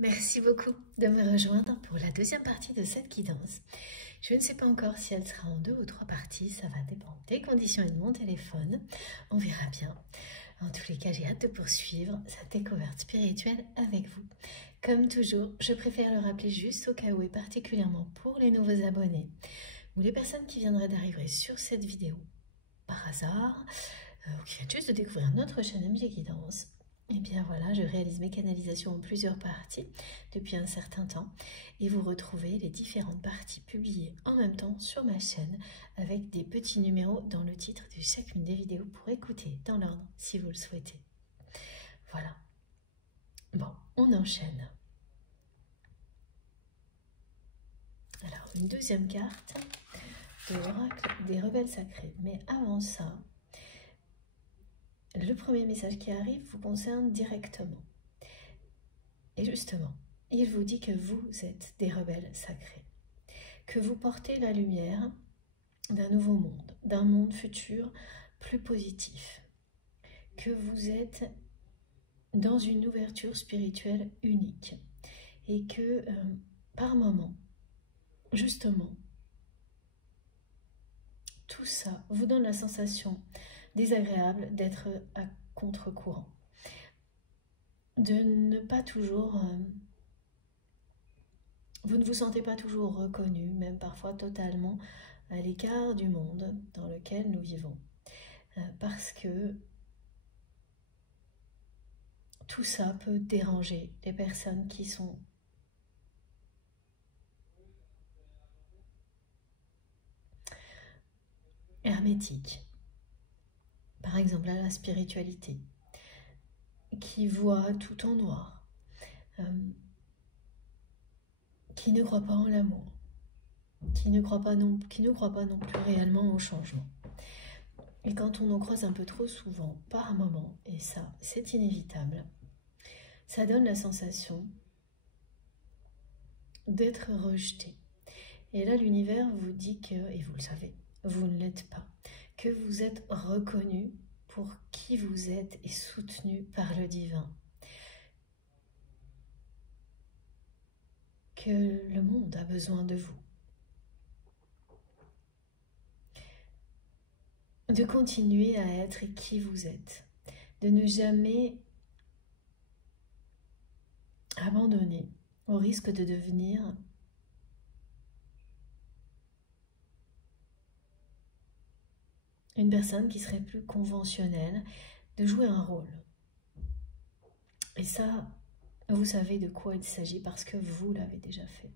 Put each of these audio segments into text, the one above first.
Merci beaucoup de me rejoindre pour la deuxième partie de cette guidance. Je ne sais pas encore si elle sera en 2 ou 3 parties, ça va dépendre des conditions et de mon téléphone. On verra bien. En tous les cas, j'ai hâte de poursuivre cette découverte spirituelle avec vous. Comme toujours, je préfère le rappeler juste au cas où et particulièrement pour les nouveaux abonnés ou les personnes qui viendraient d'arriver sur cette vidéo par hasard ou qui viennent juste de découvrir notre chaîne MG Guidance. Et bien voilà, je réalise mes canalisations en plusieurs parties depuis un certain temps et vous retrouvez les différentes parties publiées en même temps sur ma chaîne avec des petits numéros dans le titre de chacune des vidéos pour écouter dans l'ordre si vous le souhaitez. Voilà. Bon, on enchaîne. Alors, une deuxième carte de l'oracle des rebelles sacrés. Mais avant ça, le premier message qui arrive vous concerne directement. Et justement, il vous dit que vous êtes des rebelles sacrés, que vous portez la lumière d'un nouveau monde, d'un monde futur plus positif, que vous êtes dans une ouverture spirituelle unique et que par moment, justement, tout ça vous donne la sensation désagréable d'être à contre-courant, de ne pas toujours... vous ne vous sentez pas toujours reconnu, même parfois totalement à l'écart du monde dans lequel nous vivons. Parce que tout ça peut déranger les personnes qui sont hermétiques. Par exemple, à la spiritualité, qui voit tout en noir, qui ne croit pas en l'amour, qui ne croit pas non plus réellement au changement. Et quand on en croise un peu trop souvent, par moment, et ça, c'est inévitable, ça donne la sensation d'être rejeté. Et là, l'univers vous dit que, et vous le savez, vous ne l'êtes pas, que vous êtes reconnu pour qui vous êtes et soutenu par le divin. Que le monde a besoin de vous. De continuer à être qui vous êtes. De ne jamais abandonner au risque de devenir une personne qui serait plus conventionnelle, de jouer un rôle. Et ça, vous savez de quoi il s'agit parce que vous l'avez déjà fait.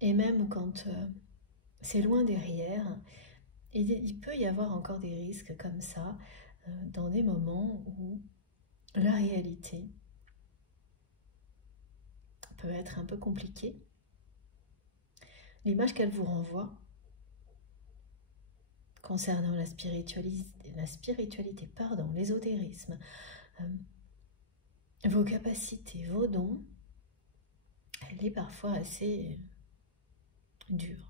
Et même quand c'est loin derrière, il peut y avoir encore des risques comme ça, dans des moments où la réalité peut être un peu compliquée. L'image qu'elle vous renvoie concernant la spiritualité, l'ésotérisme, vos capacités, vos dons, elle est parfois assez dure.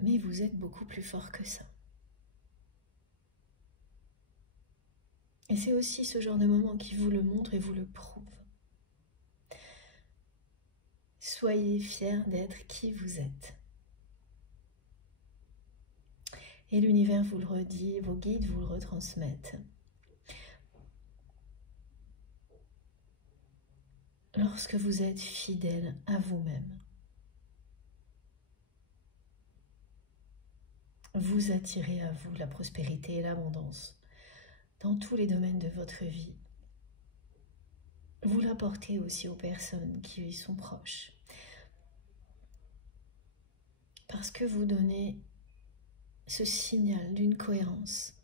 Mais vous êtes beaucoup plus fort que ça. Et c'est aussi ce genre de moment qui vous le montre et vous le prouve. Soyez fiers d'être qui vous êtes. Et l'univers vous le redit, vos guides vous le retransmettent. Lorsque vous êtes fidèle à vous-même, vous attirez à vous la prospérité et l'abondance dans tous les domaines de votre vie. Vous l'apportez aussi aux personnes qui y sont proches. Parce que vous donnez ce signal d'une cohérence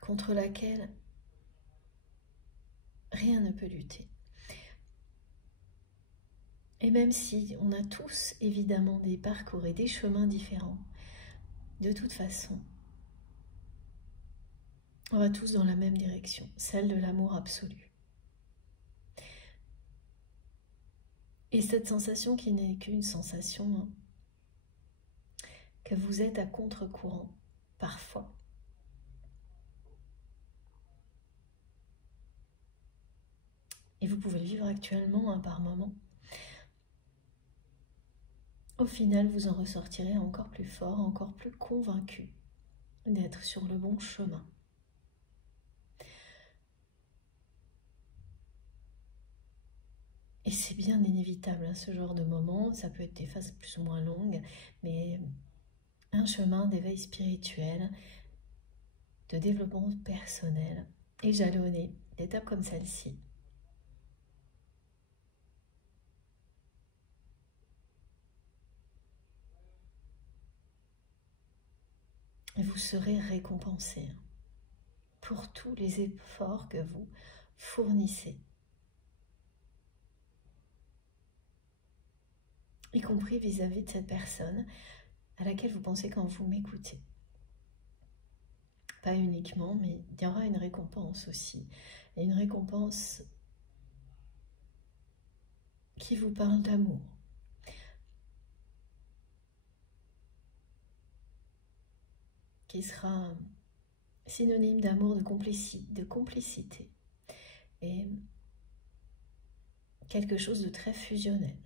contre laquelle rien ne peut lutter. Et même si on a tous évidemment des parcours et des chemins différents, de toute façon, on va tous dans la même direction, celle de l'amour absolu. Et cette sensation qui n'est qu'une sensation, que vous êtes à contre-courant, parfois, et vous pouvez le vivre actuellement par moment, au final, vous en ressortirez encore plus fort, encore plus convaincu d'être sur le bon chemin. Et c'est bien inévitable, hein, ce genre de moment. Ça peut être des phases plus ou moins longues, mais un chemin d'éveil spirituel, de développement personnel, est jalonné d'étapes comme celle-ci. Et vous serez récompensé pour tous les efforts que vous fournissez, y compris vis-à-vis de cette personne à laquelle vous pensez quand vous m'écoutez. Pas uniquement, mais il y aura une récompense aussi, et une récompense qui vous parle d'amour. Qui sera synonyme d'amour, de complicité, et quelque chose de très fusionnel.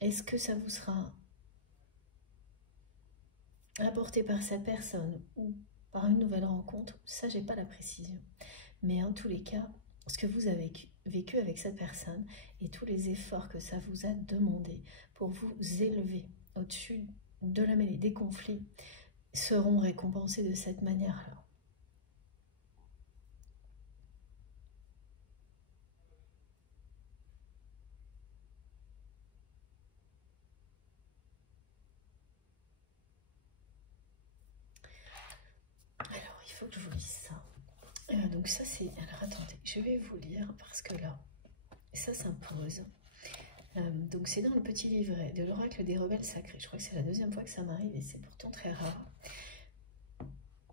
Est-ce que ça vous sera apporté par cette personne ou par une nouvelle rencontre? Ça, j'ai pas la précision. Mais en tous les cas, ce que vous avez vécu avec cette personne et tous les efforts que ça vous a demandé pour vous élever au-dessus de la mêlée des conflits seront récompensés de cette manière-là. Alors, il faut que je vous lise ça. Donc ça, c'est... Alors, attendez, je vais vous lire parce que là, ça s'impose. Donc c'est dans le petit livret de l'oracle des rebelles sacrés. Je crois que c'est la deuxième fois que ça m'arrive et c'est pourtant très rare.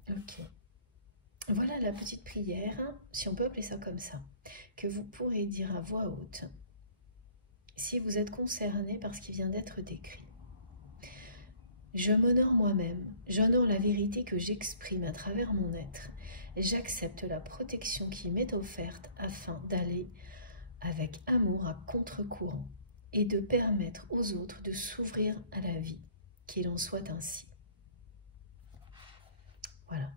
Ok. Voilà la petite prière, si on peut appeler ça comme ça, que vous pourrez dire à voix haute si vous êtes concerné par ce qui vient d'être décrit. Je m'honore moi-même, j'honore la vérité que j'exprime à travers mon être. J'accepte la protection qui m'est offerte afin d'aller avec amour à contre-courant et de permettre aux autres de s'ouvrir à la vie, qu'il en soit ainsi. Voilà.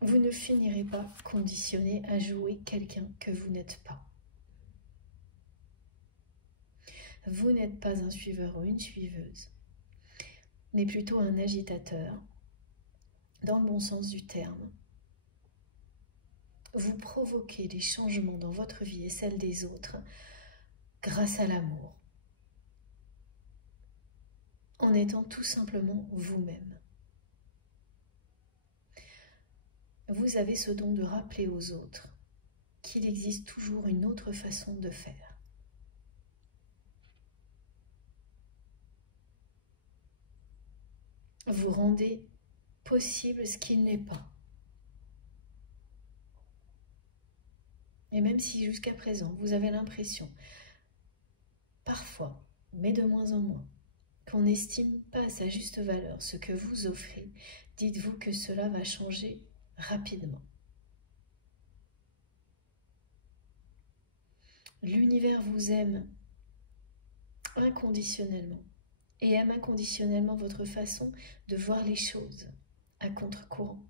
Vous ne finirez pas conditionné à jouer quelqu'un que vous n'êtes pas. Vous n'êtes pas un suiveur ou une suiveuse, mais plutôt un agitateur, dans le bon sens du terme. Vous provoquez des changements dans votre vie et celle des autres grâce à l'amour, en étant tout simplement vous-même. Vous avez ce don de rappeler aux autres qu'il existe toujours une autre façon de faire. Vous rendez possible ce qu'il n'est pas. Et même si jusqu'à présent, vous avez l'impression, parfois, mais de moins en moins, qu'on n'estime pas à sa juste valeur ce que vous offrez, dites-vous que cela va changer rapidement. L'univers vous aime inconditionnellement et aime inconditionnellement votre façon de voir les choses à contre-courant.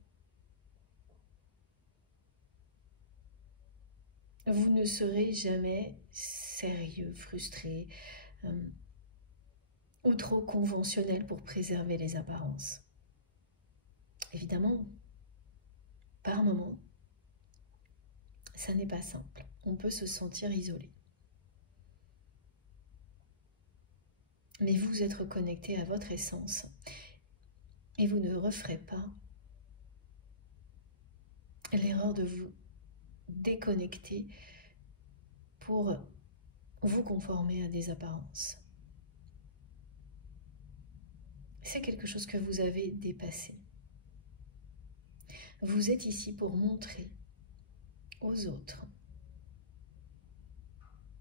Vous ne serez jamais sérieux, frustré ou trop conventionnel pour préserver les apparences. Évidemment, par moments, ça n'est pas simple. On peut se sentir isolé. Mais vous êtes reconnecté à votre essence et vous ne referez pas l'erreur de vous déconnecter pour vous conformer à des apparences. C'est quelque chose que vous avez dépassé. Vous êtes ici pour montrer aux autres,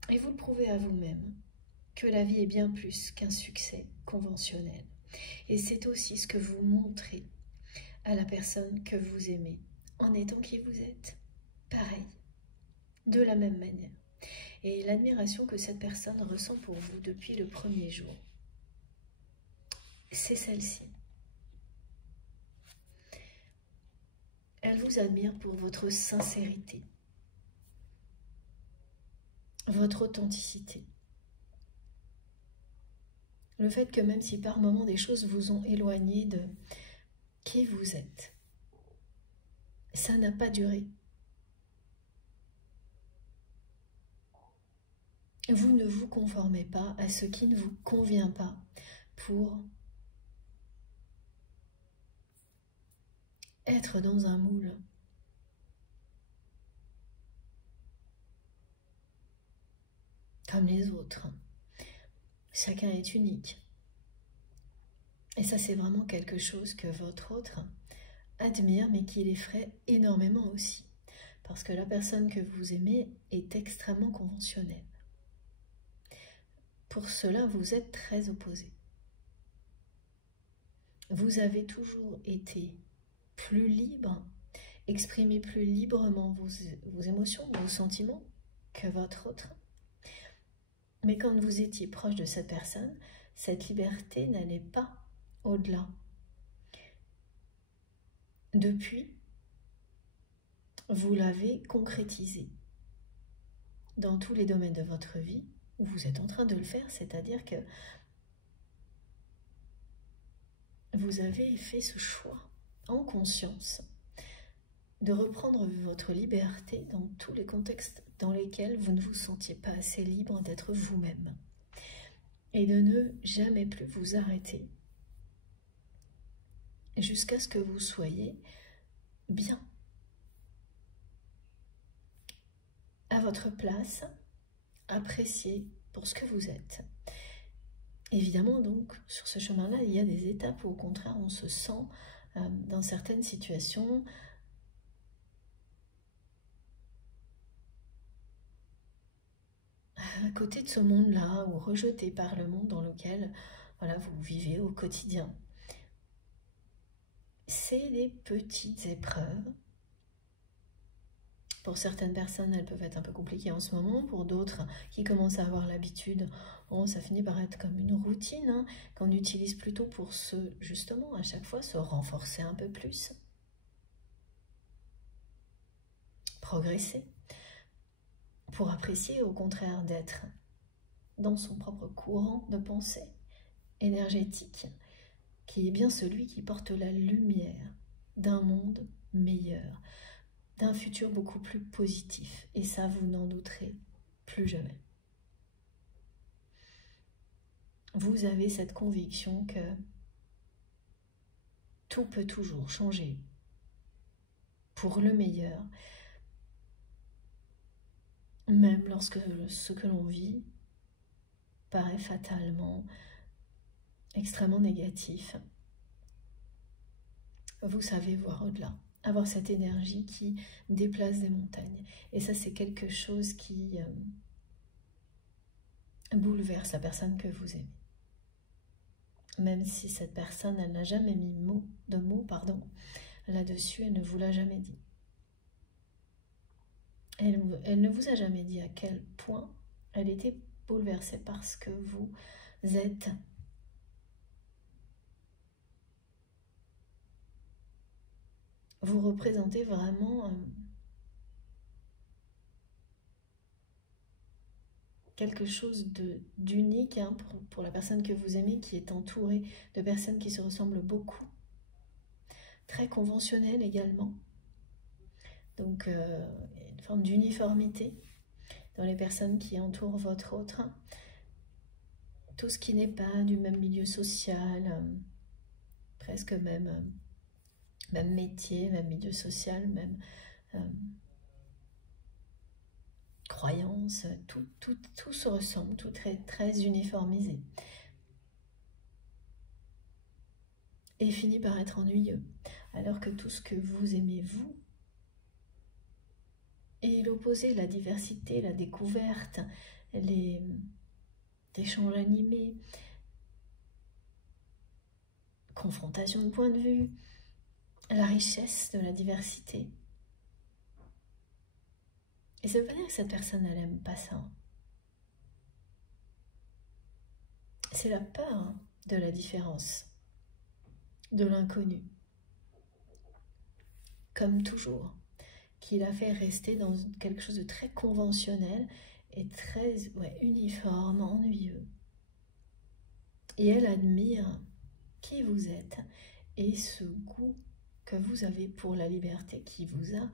et vous le prouvez à vous-même, que la vie est bien plus qu'un succès conventionnel. Et c'est aussi ce que vous montrez à la personne que vous aimez en étant qui vous êtes. Pareil, de la même manière. Et l'admiration que cette personne ressent pour vous depuis le premier jour, c'est celle-ci. Elle vous admire pour votre sincérité, votre authenticité. Le fait que même si par moments des choses vous ont éloigné de qui vous êtes, ça n'a pas duré. Vous ne vous conformez pas à ce qui ne vous convient pas pour être dans un moule. Comme les autres. Chacun est unique. Et ça, c'est vraiment quelque chose que votre autre admire, mais qui l'effraie énormément aussi. Parce que la personne que vous aimez est extrêmement conventionnelle. Pour cela, vous êtes très opposés. Vous avez toujours été plus libre, exprimez plus librement vos émotions, vos sentiments que votre autre. Mais quand vous étiez proche de cette personne, cette liberté n'allait pas au-delà. Depuis, vous l'avez concrétisé dans tous les domaines de votre vie où vous êtes en train de le faire, c'est-à-dire que vous avez fait ce choix en conscience de reprendre votre liberté dans tous les contextes dans lesquels vous ne vous sentiez pas assez libre d'être vous-même et de ne jamais plus vous arrêter jusqu'à ce que vous soyez bien à votre place, apprécié pour ce que vous êtes. Évidemment, donc, sur ce chemin-là, il y a des étapes où, au contraire, on se sent, dans certaines situations, à côté de ce monde-là, ou rejeté par le monde dans lequel voilà, vous vivez au quotidien. C'est des petites épreuves. Pour certaines personnes, elles peuvent être un peu compliquées en ce moment. Pour d'autres qui commencent à avoir l'habitude, bon, ça finit par être comme une routine, hein, qu'on utilise plutôt pour justement, à chaque fois, se renforcer un peu plus. Progresser. Pour apprécier, au contraire, d'être dans son propre courant de pensée énergétique, qui est bien celui qui porte la lumière d'un monde meilleur, d'un futur beaucoup plus positif. Et ça, vous n'en douterez plus jamais. Vous avez cette conviction que tout peut toujours changer pour le meilleur, même lorsque ce que l'on vit paraît fatalement extrêmement négatif. Vous savez voir au-delà, avoir cette énergie qui déplace des montagnes. Et ça, c'est quelque chose qui bouleverse la personne que vous aimez. Même si cette personne, elle n'a jamais mis de mots là-dessus, elle ne vous l'a jamais dit. Elle ne vous a jamais dit à quel point elle était bouleversée parce que vous êtes vous représentez vraiment quelque chose d'unique, hein, pour la personne que vous aimez, qui est entourée de personnes qui se ressemblent beaucoup, très conventionnelles également. Donc, une forme d'uniformité dans les personnes qui entourent votre autre. Tout ce qui n'est pas du même milieu social, presque même métier, même milieu social, même croyance, tout se ressemble, tout est très uniformisé. Et finit par être ennuyeux, alors que tout ce que vous aimez, vous, est l'opposé, la diversité, la découverte, les échanges animés, confrontation de points de vue, la richesse de la diversité. Et ça veut pas dire que cette personne, elle n'aime pas ça. C'est la peur de la différence, de l'inconnu. Comme toujours, qui l'a fait rester dans quelque chose de très conventionnel et très uniforme, ennuyeux. Et elle admire qui vous êtes et ce goût que vous avez pour la liberté qui vous a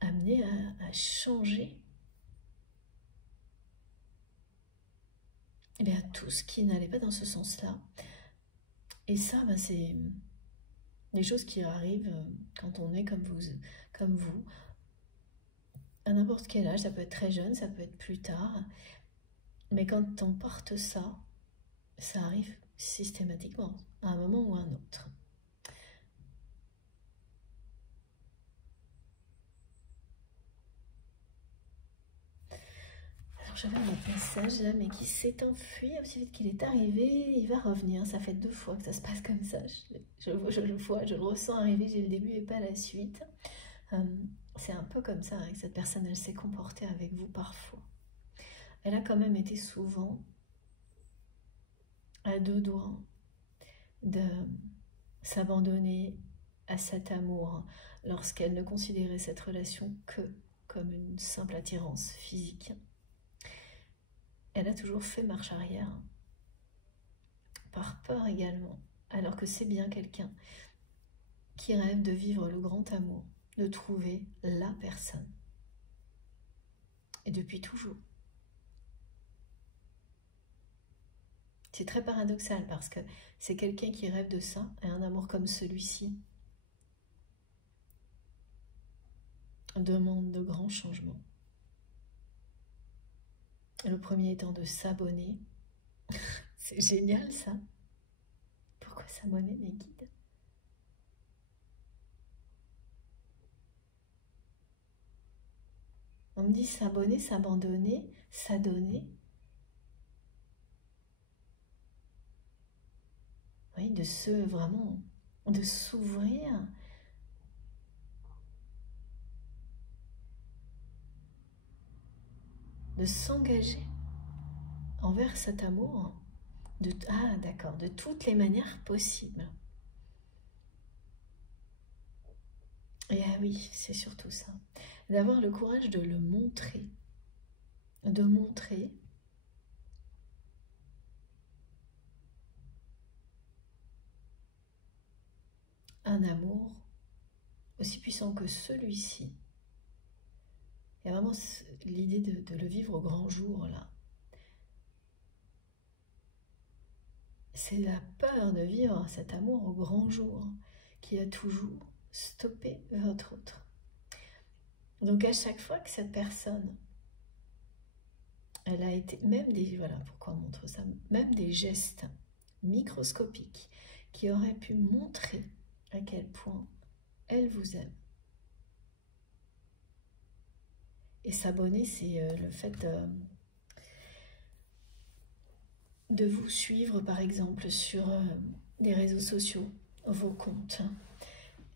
amené à changer tout ce qui n'allait pas dans ce sens-là. Et ça, c'est des choses qui arrivent quand on est comme vous, à n'importe quel âge. Ça peut être très jeune, ça peut être plus tard, mais quand on porte ça, ça arrive systématiquement, à un moment ou à un autre. Alors j'avais un message là, mais qui s'est enfui aussi vite qu'il est arrivé. Il va revenir, ça fait 2 fois que ça se passe comme ça. Je le vois, je le ressens arriver, j'ai le début et pas la suite. C'est un peu comme ça, avec cette personne, elle s'est comportée avec vous parfois. Elle a quand même été souvent à 2 doigts de s'abandonner à cet amour lorsqu'elle ne considérait cette relation que comme une simple attirance physique. Elle a toujours fait marche arrière, par peur également, alors que c'est bien quelqu'un qui rêve de vivre le grand amour, de trouver la personne. Et depuis toujours. C'est très paradoxal parce que c'est quelqu'un qui rêve de ça, et un amour comme celui-ci demande de grands changements. Le premier étant de s'abonner. C'est génial ça. Pourquoi s'abonner, mes guides? On me dit s'abonner, s'abandonner, s'adonner. Oui, de de s'ouvrir. De s'engager envers cet amour, d'accord, de toutes les manières possibles. Et oui, c'est surtout ça, d'avoir le courage de le montrer, de montrer un amour aussi puissant que celui-ci. Il y a vraiment l'idée de le vivre au grand jour, là. C'est la peur de vivre cet amour au grand jour qui a toujours stoppé votre autre. Donc à chaque fois que cette personne, elle a été, voilà pourquoi on montre ça, même des gestes microscopiques qui auraient pu montrer à quel point elle vous aime. Et s'abonner, c'est le fait de vous suivre, par exemple, sur des réseaux sociaux, vos comptes.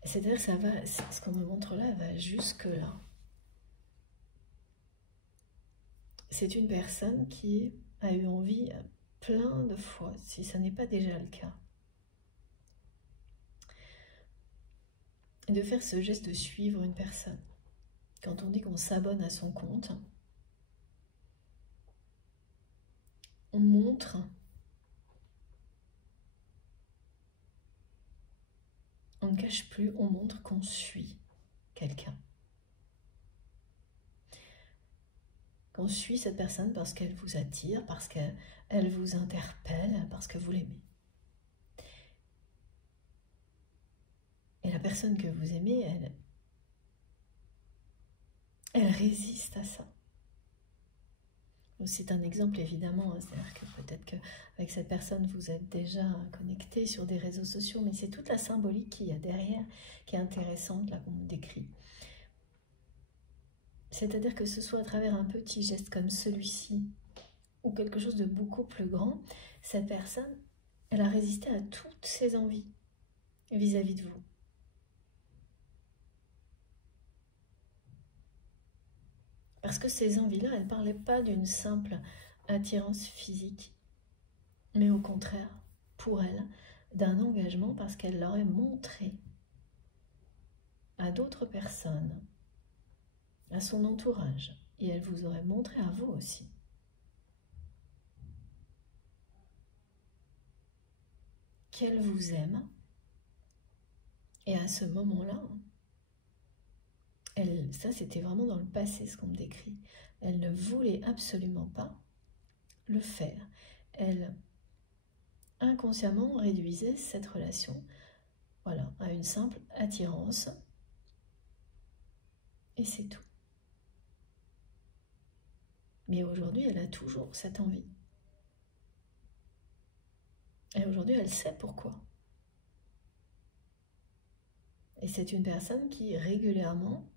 C'est-à-dire que ce qu'on me montre là va jusque là. C'est une personne qui a eu envie plein de fois, si ça n'est pas déjà le cas, de faire ce geste de suivre une personne. Quand on dit qu'on s'abonne à son compte, on montre, on ne cache plus, on montre qu'on suit quelqu'un. Qu'on suit cette personne parce qu'elle vous attire, parce qu'elle vous interpelle, parce que vous l'aimez. Et la personne que vous aimez, elle résiste à ça. C'est un exemple évidemment, c'est-à-dire que peut-être qu'avec cette personne vous êtes déjà connecté sur des réseaux sociaux, mais c'est toute la symbolique qu'il y a derrière qui est intéressante, là qu'on décrit. C'est-à-dire que ce soit à travers un petit geste comme celui-ci, ou quelque chose de beaucoup plus grand, cette personne, elle a résisté à toutes ses envies vis-à-vis de vous. Parce que ces envies-là, elles ne parlaient pas d'une simple attirance physique, mais au contraire, pour elle, d'un engagement parce qu'elle l'aurait montré à d'autres personnes, à son entourage, et elle vous aurait montré à vous aussi. Qu'elle vous aime, et à ce moment-là, ça c'était vraiment dans le passé ce qu'on me décrit, elle ne voulait absolument pas le faire. Elle inconsciemment réduisait cette relation, voilà, à une simple attirance, et c'est tout. Mais aujourd'hui, elle a toujours cette envie. Et aujourd'hui, elle sait pourquoi. Et c'est une personne qui régulièrement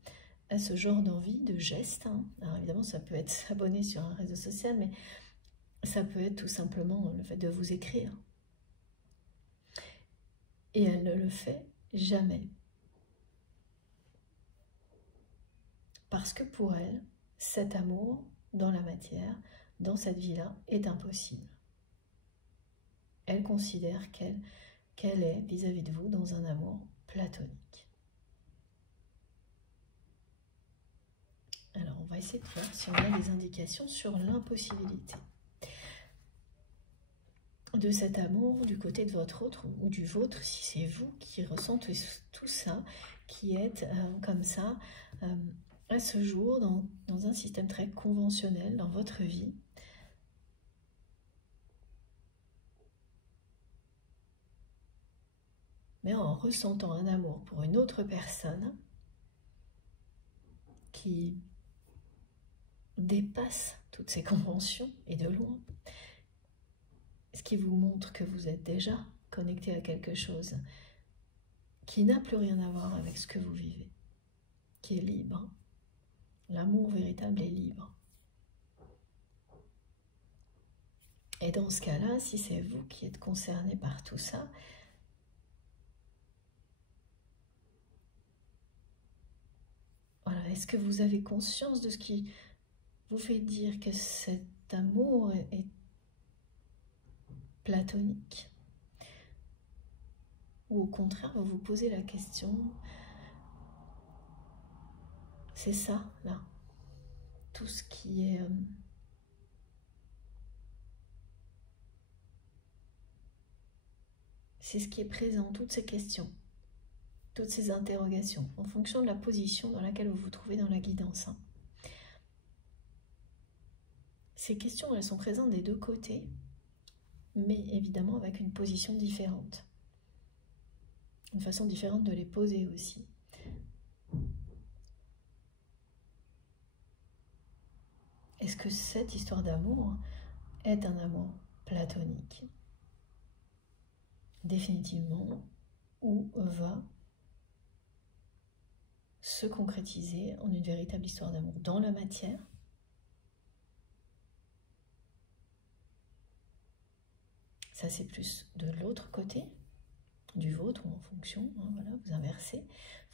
a ce genre d'envie, de geste. Alors évidemment, ça peut être s'abonner sur un réseau social, mais ça peut être tout simplement le fait de vous écrire. Et elle ne le fait jamais. Parce que pour elle, cet amour dans la matière, dans cette vie-là, est impossible. Elle considère qu'elle est vis-à-vis de vous dans un amour platonique. Alors, on va essayer de voir si on a des indications sur l'impossibilité de cet amour du côté de votre autre ou du vôtre, si c'est vous qui ressentez tout ça, qui êtes comme ça à ce jour dans un système très conventionnel dans votre vie. Mais en ressentant un amour pour une autre personne qui dépasse toutes ces conventions et de loin, ce qui vous montre que vous êtes déjà connecté à quelque chose qui n'a plus rien à voir avec ce que vous vivez, qui est libre. L'amour véritable est libre. Et dans ce cas-là, si c'est vous qui êtes concerné par tout ça, voilà, est-ce que vous avez conscience de ce qui vous fait dire que cet amour est platonique? Ou au contraire, vous vous posez la question, c'est ça, là, tout ce qui est... c'est ce qui est présent, toutes ces questions, toutes ces interrogations, en fonction de la position dans laquelle vous vous trouvez dans la guidance. Ces questions, elles sont présentes des deux côtés, mais évidemment avec une position différente. Une façon différente de les poser aussi. Est-ce que cette histoire d'amour est un amour platonique? Définitivement, ou va se concrétiser en une véritable histoire d'amour dans la matière? Ça, c'est plus de l'autre côté, du vôtre ou en fonction, voilà, vous inversez.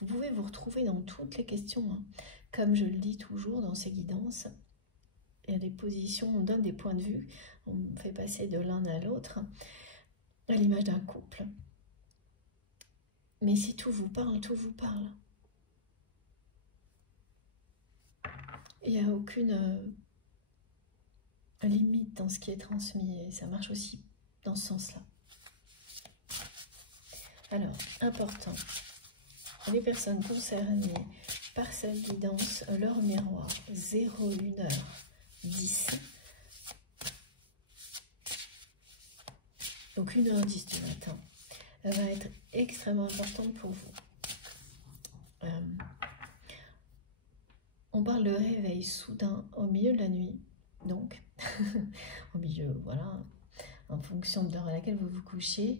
Vous pouvez vous retrouver dans toutes les questions, comme je le dis toujours dans ces guidances. Il y a des positions, on donne des points de vue, on fait passer de l'un à l'autre, à l'image d'un couple. Mais si tout vous parle, tout vous parle. Il n'y a aucune limite dans ce qui est transmis, et ça marche aussi dans ce sens-là. Alors, important, les personnes concernées par cette guidance, leur miroir 01h10. Donc 1h10 du matin, elle va être extrêmement importante pour vous. On parle de réveil soudain au milieu de la nuit, donc au milieu, voilà, en fonction de l'heure à laquelle vous vous couchez,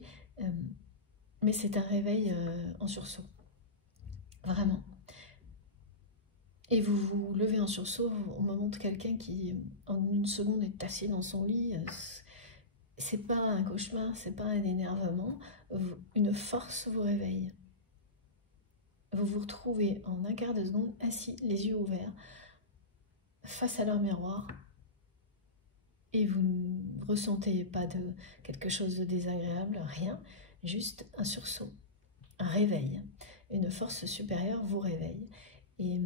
mais c'est un réveil en sursaut, vraiment. Et vous vous levez en sursaut au moment de quelqu'un qui, en une seconde, est assis dans son lit. C'est pas un cauchemar, c'est pas un énervement, une force vous réveille. Vous vous retrouvez en un quart de seconde assis, les yeux ouverts, face à leur miroir et vous ne ressentez pas de quelque chose de désagréable, rien, juste un sursaut, un réveil. Une force supérieure vous réveille. Et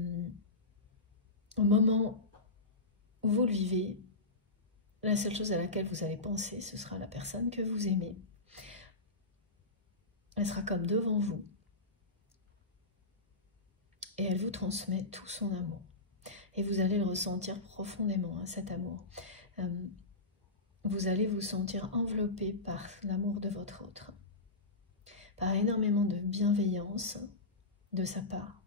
au moment où vous le vivez, la seule chose à laquelle vous allez penser, ce sera la personne que vous aimez. Elle sera comme devant vous. Et elle vous transmet tout son amour. Et vous allez le ressentir profondément, hein, cet amour. Vous allez vous sentir enveloppé par l'amour de votre autre, par énormément de bienveillance de sa part.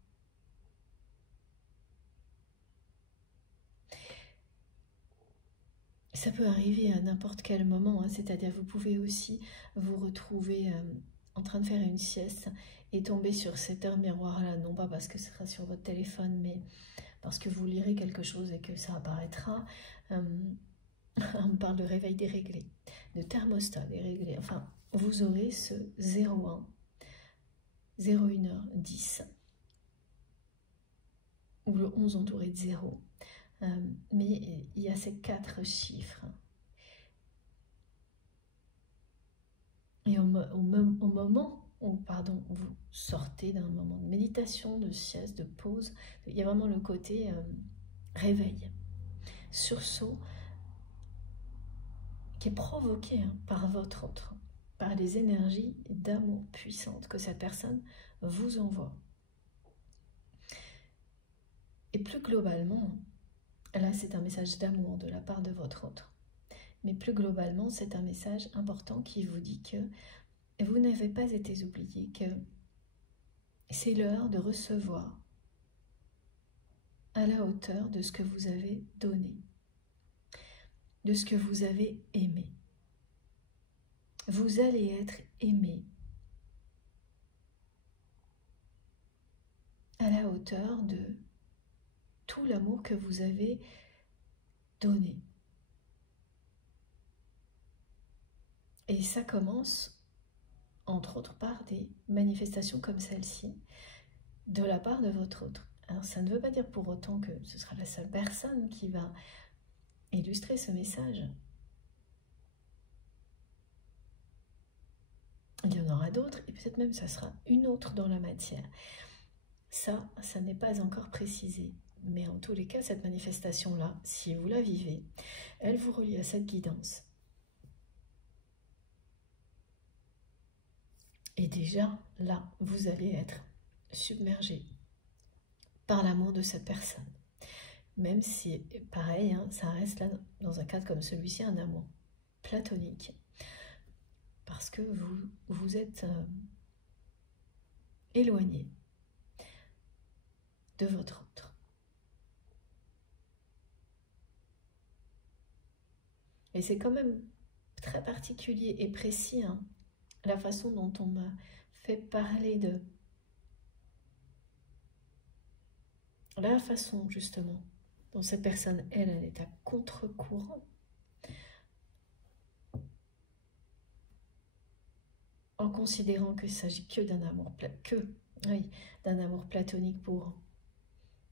Ça peut arriver à n'importe quel moment, hein, c'est-à-dire vous pouvez aussi vous retrouver en train de faire une sieste et tomber sur cet heure miroir-là, non pas parce que ce sera sur votre téléphone, mais parce que vous lirez quelque chose et que ça apparaîtra. On parle de réveil déréglé, de thermostat déréglé. Enfin, vous aurez ce 01, 01h10, ou le 11 entouré de 0. Mais il y a ces 4 chiffres. Et au moment où vous sortez d'un moment de méditation, de sieste, de pause, il y a vraiment le côté réveil, sursaut, qui est provoqué par votre autre, par les énergies d'amour puissantes que cette personne vous envoie. Et plus globalement, là c'est un message d'amour de la part de votre autre, mais plus globalement c'est un message important qui vous dit que vous n'avez pas été oublié, que c'est l'heure de recevoir à la hauteur de ce que vous avez donné, de ce que vous avez aimé. Vous allez être aimé à la hauteur de tout l'amour que vous avez donné. Et ça commence, entre autres, par des manifestations comme celle-ci, de la part de votre autre. Alors ça ne veut pas dire pour autant que ce sera la seule personne qui va illustrer ce message. Il y en aura d'autres, et peut-être même ça sera une autre dans la matière. Ça n'est pas encore précisé. Mais en tous les cas, cette manifestation-là, si vous la vivez, elle vous relie à cette guidance. Et déjà, là, vous allez être submergé par l'amour de cette personne. Même si, pareil, hein, ça reste là, dans un cadre comme celui-ci, un amour platonique. Parce que vous êtes éloigné de votre autre. Et c'est quand même très particulier et précis, hein, la façon dont on m'a fait parler de... La façon, justement, dont cette personne, elle est à contre-courant. En considérant qu'il ne s'agit que d'un amour, d'un amour platonique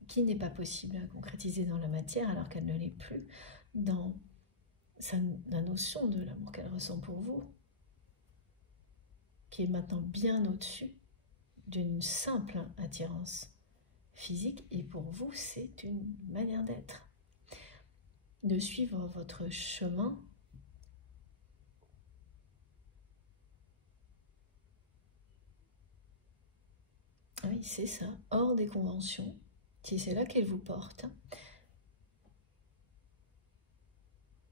qui n'est pas possible à concrétiser dans la matière, alors qu'elle ne l'est plus dans la notion de l'amour qu'elle ressent pour vous, qui est maintenant bien au-dessus d'une simple attirance physique, et pour vous, c'est une manière d'être, de suivre votre chemin oui, c'est ça, hors des conventions, si c'est là qu'elle vous porte,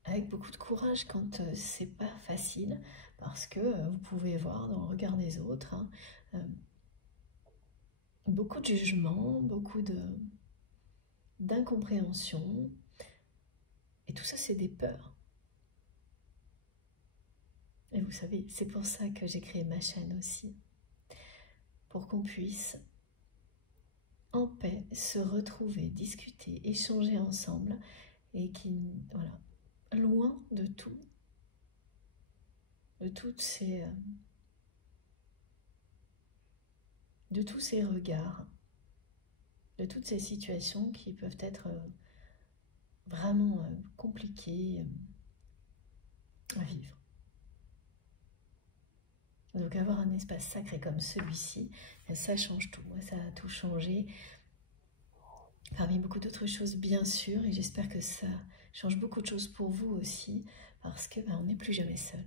avec beaucoup de courage quand c'est pas facile, parce que vous pouvez voir dans le regard des autres beaucoup de jugement, beaucoup d'incompréhension, et tout ça c'est des peurs. Et vous savez, c'est pour ça que j'ai créé ma chaîne aussi, pour qu'on puisse en paix se retrouver, discuter, échanger ensemble, et voilà, loin de tout, de tous ces regards, de toutes ces situations qui peuvent être vraiment compliqué à vivre. Donc avoir un espace sacré comme celui-ci, ça change tout. Moi, ça a tout changé. Parmi beaucoup d'autres choses, bien sûr, et j'espère que ça change beaucoup de choses pour vous aussi, parce que on n'est plus jamais seul.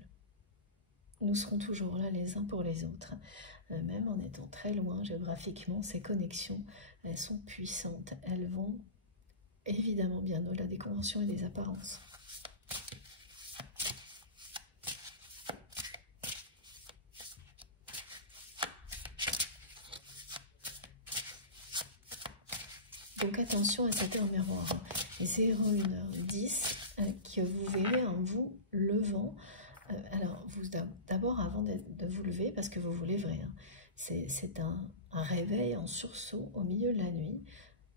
Nous serons toujours là les uns pour les autres, même en étant très loin géographiquement. Ces connexions, elles sont puissantes, elles vont évidemment bien au-delà des conventions et des apparences. Donc attention à cette heure miroir, 01h10, que vous verrez en vous levant. Alors, d'abord, avant de vous lever, parce que vous vous lèverez, hein, c'est un réveil en sursaut au milieu de la nuit.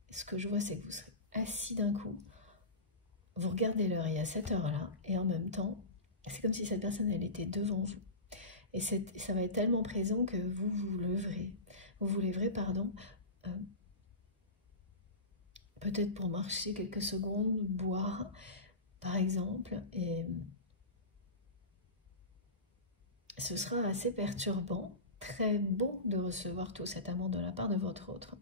Ce que je vois, c'est que vous serez assis d'un coup, vous regardez l'heure, il y a cette heure-là, et en même temps, c'est comme si cette personne, elle était devant vous. Et ça va être tellement présent que vous vous leverez. Vous vous lèverez, pardon, peut-être pour marcher quelques secondes, boire, par exemple, et ce sera assez perturbant, très beau de recevoir tout cet amour de la part de votre autre.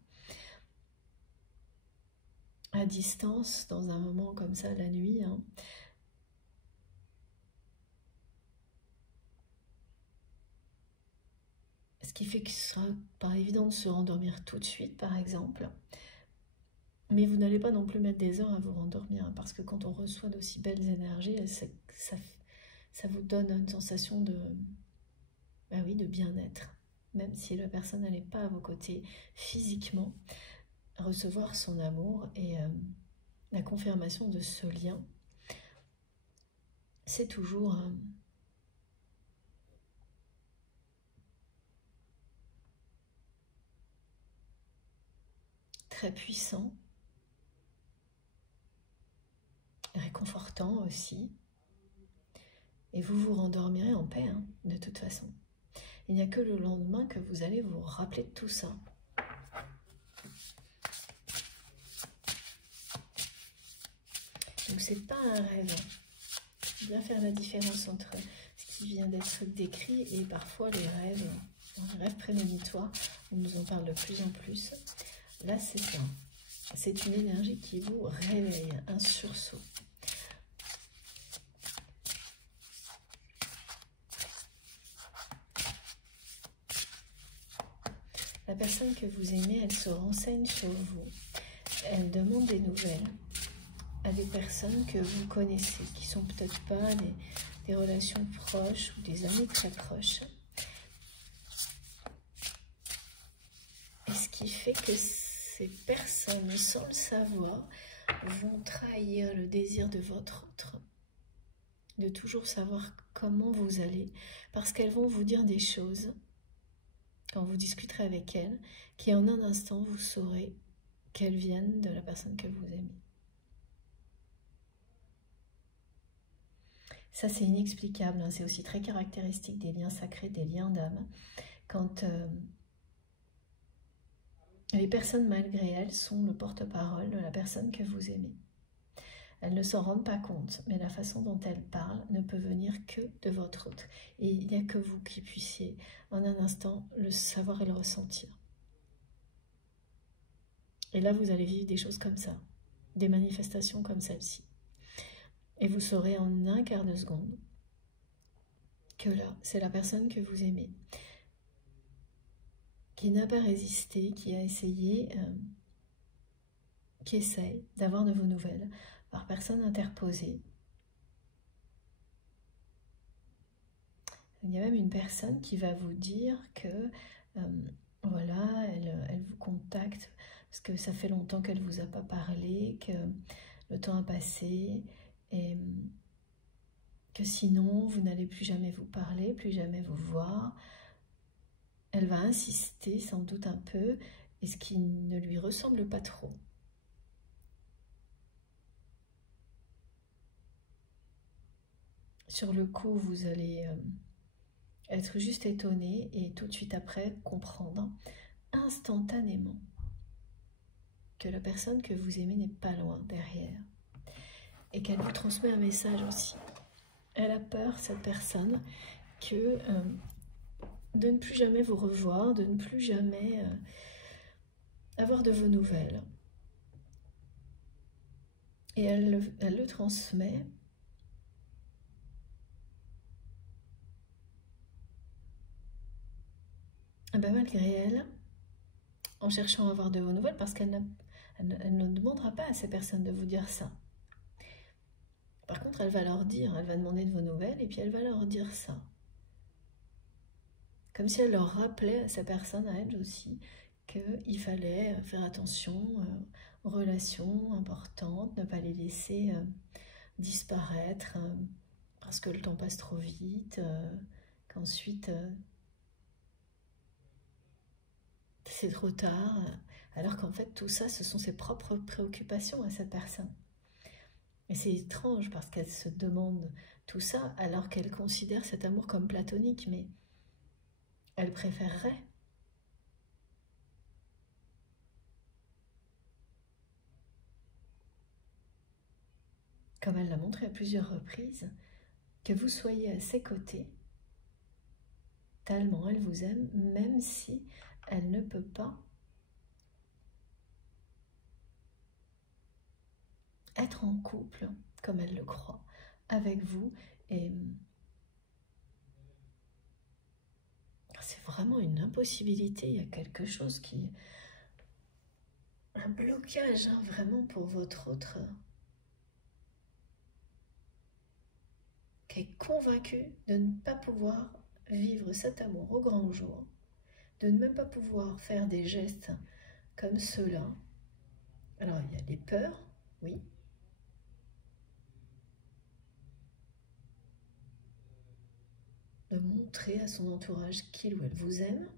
À distance, dans un moment comme ça, la nuit, hein, ce qui fait que ce sera pas évident de se rendormir tout de suite, par exemple. Mais vous n'allez pas non plus mettre des heures à vous rendormir, hein, parce que quand on reçoit d'aussi belles énergies, ça vous donne une sensation de, oui, de bien-être. Même si la personne n'est pas à vos côtés physiquement, recevoir son amour et la confirmation de ce lien, c'est toujours très puissant, réconfortant aussi, et vous vous rendormirez en paix, hein, de toute façon. Il n'y a que le lendemain que vous allez vous rappeler de tout ça. Donc c'est pas un rêve. Bien faire la différence entre ce qui vient d'être décrit et parfois les rêves prémonitoires. On nous en parle de plus en plus. Là c'est ça. C'est une énergie qui vous réveille, un sursaut. La personne que vous aimez, elle se renseigne sur vous. Elle demande des nouvelles à des personnes que vous connaissez, qui sont peut-être pas des relations proches ou des amis très proches. Et ce qui fait que ces personnes, sans le savoir, vont trahir le désir de votre autre, de toujours savoir comment vous allez, parce qu'elles vont vous dire des choses, quand vous discuterez avec elles, qui en un instant, vous saurez qu'elles viennent de la personne que vous aimez. Ça, c'est inexplicable, hein. C'est aussi très caractéristique des liens sacrés, des liens d'âme. Quand les personnes, malgré elles, sont le porte-parole de la personne que vous aimez. Elles ne s'en rendent pas compte, mais la façon dont elles parlent ne peut venir que de votre autre. Et il n'y a que vous qui puissiez, en un instant, le savoir et le ressentir. Et là, vous allez vivre des choses comme ça, des manifestations comme celle-ci. Et vous saurez en un quart de seconde que là, c'est la personne que vous aimez, qui n'a pas résisté, qui a essayé, qui essaye d'avoir de vos nouvelles par personne interposée. Il y a même une personne qui va vous dire que, voilà, elle vous contacte parce que ça fait longtemps qu'elle ne vous a pas parlé, que le temps a passé et que sinon vous n'allez plus jamais vous parler, plus jamais vous voir. Elle va insister sans doute un peu, et ce qui ne lui ressemble pas trop. Sur le coup, vous allez être juste étonné et tout de suite après comprendre instantanément que la personne que vous aimez n'est pas loin derrière. et qu'elle vous transmet un message aussi. Elle a peur, cette personne, que de ne plus jamais vous revoir, de ne plus jamais avoir de vos nouvelles. Et elle le transmet. Ben malgré elle, en cherchant à avoir de vos nouvelles, parce qu'elle ne demandera pas à ces personnes de vous dire ça. Par contre, elle va leur dire, elle va demander de vos nouvelles, et puis elle va leur dire ça. Comme si elle leur rappelait à ces personnes, à elles aussi, qu'il fallait faire attention aux relations importantes, ne pas les laisser disparaître, parce que le temps passe trop vite, qu'ensuite c'est trop tard, alors qu'en fait tout ça, ce sont ses propres préoccupations à cette personne. Et c'est étrange parce qu'elle se demande tout ça alors qu'elle considère cet amour comme platonique, mais elle préférerait. Comme elle l'a montré à plusieurs reprises, que vous soyez à ses côtés, tellement elle vous aime, même si elle ne peut pas être en couple, comme elle le croit, avec vous. Et c'est vraiment une impossibilité, il y a quelque chose qui... un blocage, hein, vraiment pour votre autre... qui est convaincu de ne pas pouvoir vivre cet amour au grand jour, de ne même pas pouvoir faire des gestes comme ceux-là. Alors, il y a les peurs, oui. De montrer à son entourage qu'il ou elle vous aime.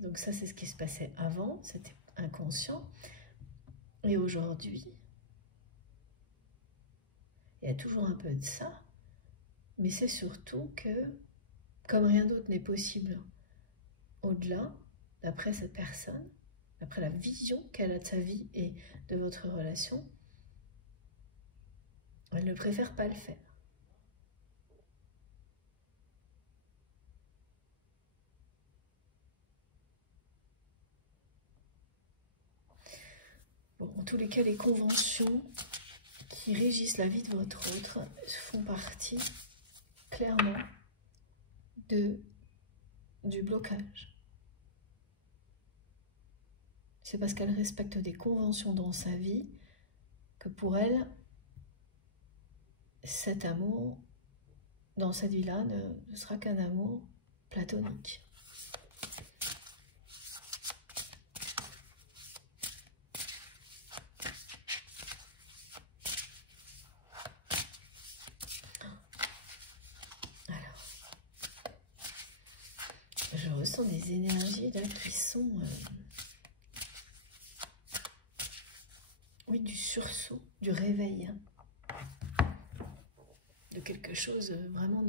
Donc ça, c'est ce qui se passait avant, c'était inconscient. Et aujourd'hui, il y a toujours un peu de ça, mais c'est surtout que, comme rien d'autre n'est possible au-delà, d'après cette personne, d'après la vision qu'elle a de sa vie et de votre relation, elle ne préfère pas le faire. Bon, en tous les cas, les conventions qui régissent la vie de votre autre font partie clairement du blocage. C'est parce qu'elle respecte des conventions dans sa vie que pour elle, cet amour dans cette vie-là ne sera qu'un amour platonique. Je ressens des énergies là qui sont oui, du sursaut, du réveil, hein, de quelque chose vraiment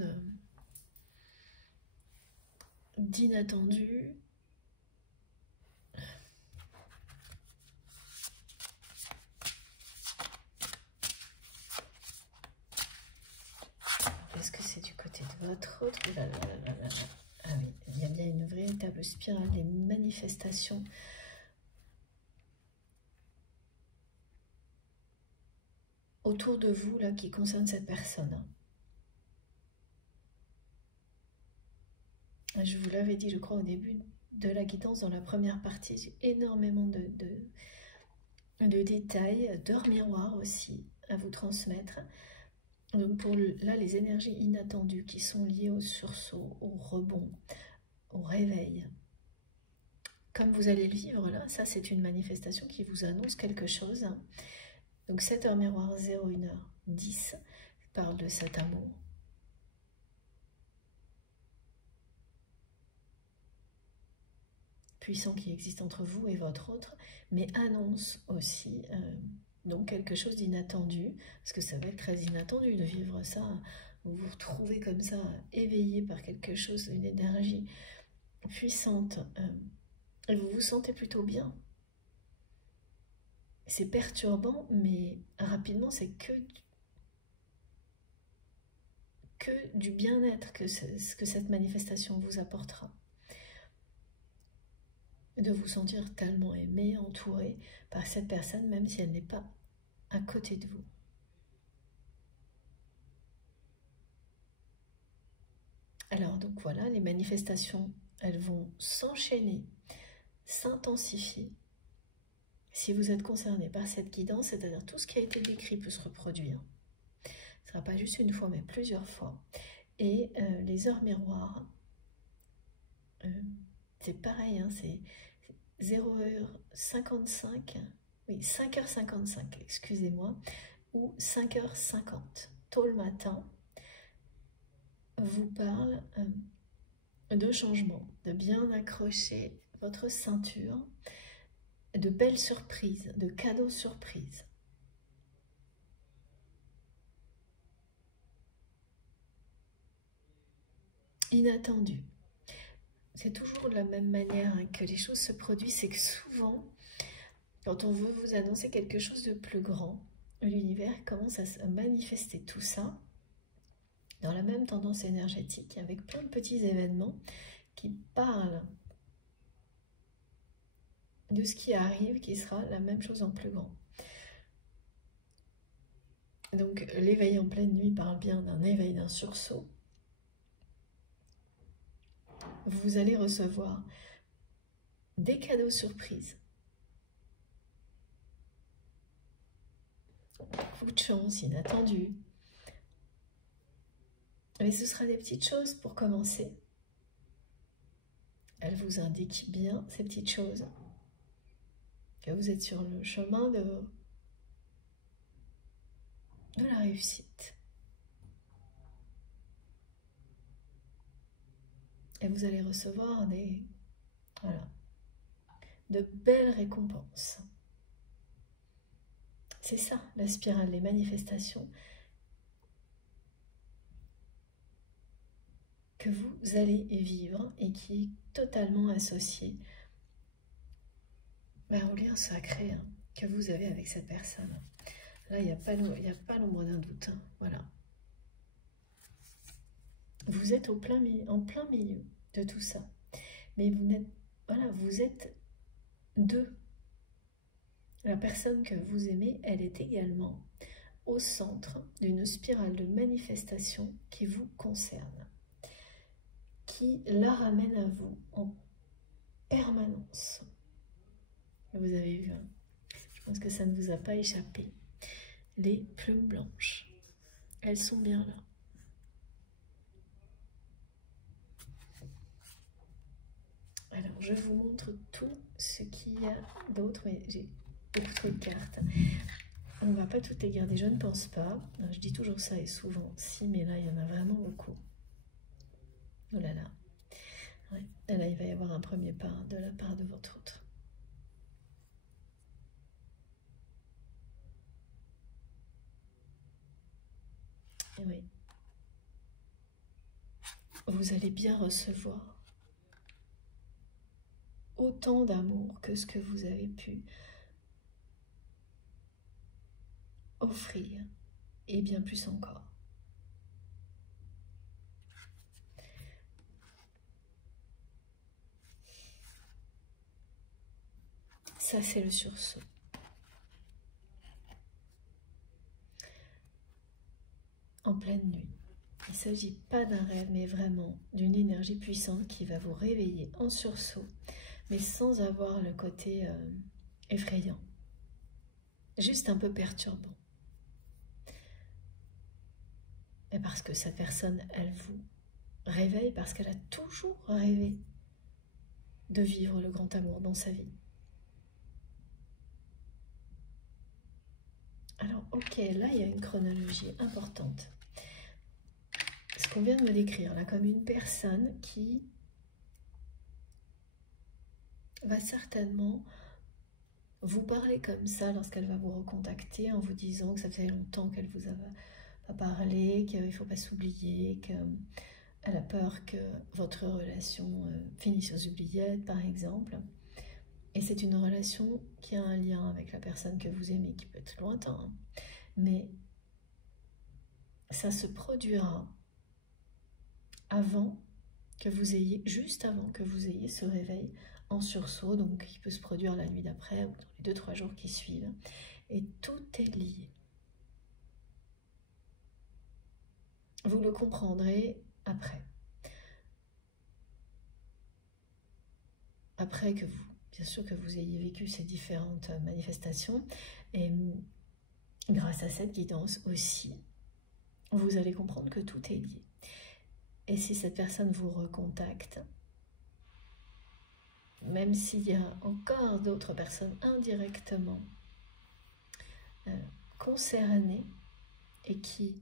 d'inattendu. Est-ce que c'est du côté de votre autre? Ah oui, il y a bien une véritable spirale des manifestations. Autour de vous, là, qui concerne cette personne. Je vous l'avais dit, je crois, au début de la guidance, dans la première partie, j'ai énormément de détails, d'heures miroirs aussi à vous transmettre. Donc pour là, les énergies inattendues qui sont liées au sursaut, au rebond, au réveil. Comme vous allez le vivre là, ça c'est une manifestation qui vous annonce quelque chose. Donc 7 heures miroir 01h10 parle de cet amour. Puissant qui existe entre vous et votre autre, mais annonce aussi donc quelque chose d'inattendu, parce que ça va être très inattendu de vivre ça, vous vous retrouvez comme ça, éveillé par quelque chose, une énergie puissante, et vous vous sentez plutôt bien. c'est perturbant, mais rapidement, c'est que du bien-être que cette manifestation vous apportera. De vous sentir tellement aimé, entouré par cette personne, même si elle n'est pas à côté de vous. Alors donc voilà, les manifestations, elles vont s'enchaîner, s'intensifier. Si vous êtes concerné par cette guidance, c'est-à-dire tout ce qui a été décrit peut se reproduire. Ce ne sera pas juste une fois, mais plusieurs fois. Et les heures miroirs, c'est pareil, hein, c'est 0h55, oui, 5h55, excusez-moi, ou 5h50, tôt le matin, vous parle de changement, de bien accrocher votre ceinture, de belles surprises, de cadeaux surprises. Inattendus. C'est toujours de la même manière que les choses se produisent, c'est que souvent, quand on veut vous annoncer quelque chose de plus grand, l'univers commence à se manifester tout ça dans la même tendance énergétique, avec plein de petits événements qui parlent de ce qui arrive, qui sera la même chose en plus grand. Donc l'éveil en pleine nuit parle bien d'un éveil, d'un sursaut. Vous allez recevoir des cadeaux surprises. Coup de chance, inattendu. Mais ce sera des petites choses pour commencer. Elles vous indiquent bien ces petites choses. Que vous êtes sur le chemin de la réussite. Et vous allez recevoir de belles récompenses. C'est ça, la spirale des manifestations que vous allez vivre et qui est totalement associée au lien sacré que vous avez avec cette personne. Là, il n'y a pas l'ombre d'un doute. Hein. Voilà. Vous êtes en plein milieu de tout ça. Mais vous êtes deux. La personne que vous aimez, elle est également au centre d'une spirale de manifestation qui vous concerne, qui la ramène à vous en permanence. Vous avez vu, hein, je pense que ça ne vous a pas échappé. Les plumes blanches, elles sont bien là. Alors, je vous montre tout ce qu'il y a d'autre, mais j'ai beaucoup trop de cartes. On ne va pas toutes les garder, je ne pense pas. Je dis toujours ça et souvent si, mais là, il y en a vraiment beaucoup. Oh là là. Ouais. Et là, il va y avoir un premier pas de la part de votre autre. Et oui. Vous allez bien recevoir autant d'amour que ce que vous avez pu offrir, et bien plus encore. Ça, c'est le sursaut. En pleine nuit. Il ne s'agit pas d'un rêve, mais vraiment d'une énergie puissante qui va vous réveiller en sursaut, mais sans avoir le côté effrayant. Juste un peu perturbant. Et parce que cette personne, elle vous réveille, parce qu'elle a toujours rêvé de vivre le grand amour dans sa vie. Alors, ok, là, il y a une chronologie importante. Ce qu'on vient de me décrire, là, comme une personne qui va certainement vous parler comme ça lorsqu'elle va vous recontacter en vous disant que ça faisait longtemps qu'elle vous a pas parlé, qu'il ne faut pas s'oublier, qu'elle a peur que votre relation finisse aux oubliettes, par exemple. Et c'est une relation qui a un lien avec la personne que vous aimez, qui peut être lointain, hein. Mais ça se produira avant que vous ayez, juste avant que vous ayez ce réveil en sursaut, donc qui peut se produire la nuit d'après ou dans les 2-3 jours qui suivent. Et tout est lié. Vous le comprendrez après. Après que vous, bien sûr que vous ayez vécu ces différentes manifestations, et grâce à cette guidance aussi, vous allez comprendre que tout est lié. Et si cette personne vous recontacte, même s'il y a encore d'autres personnes indirectement concernées et qui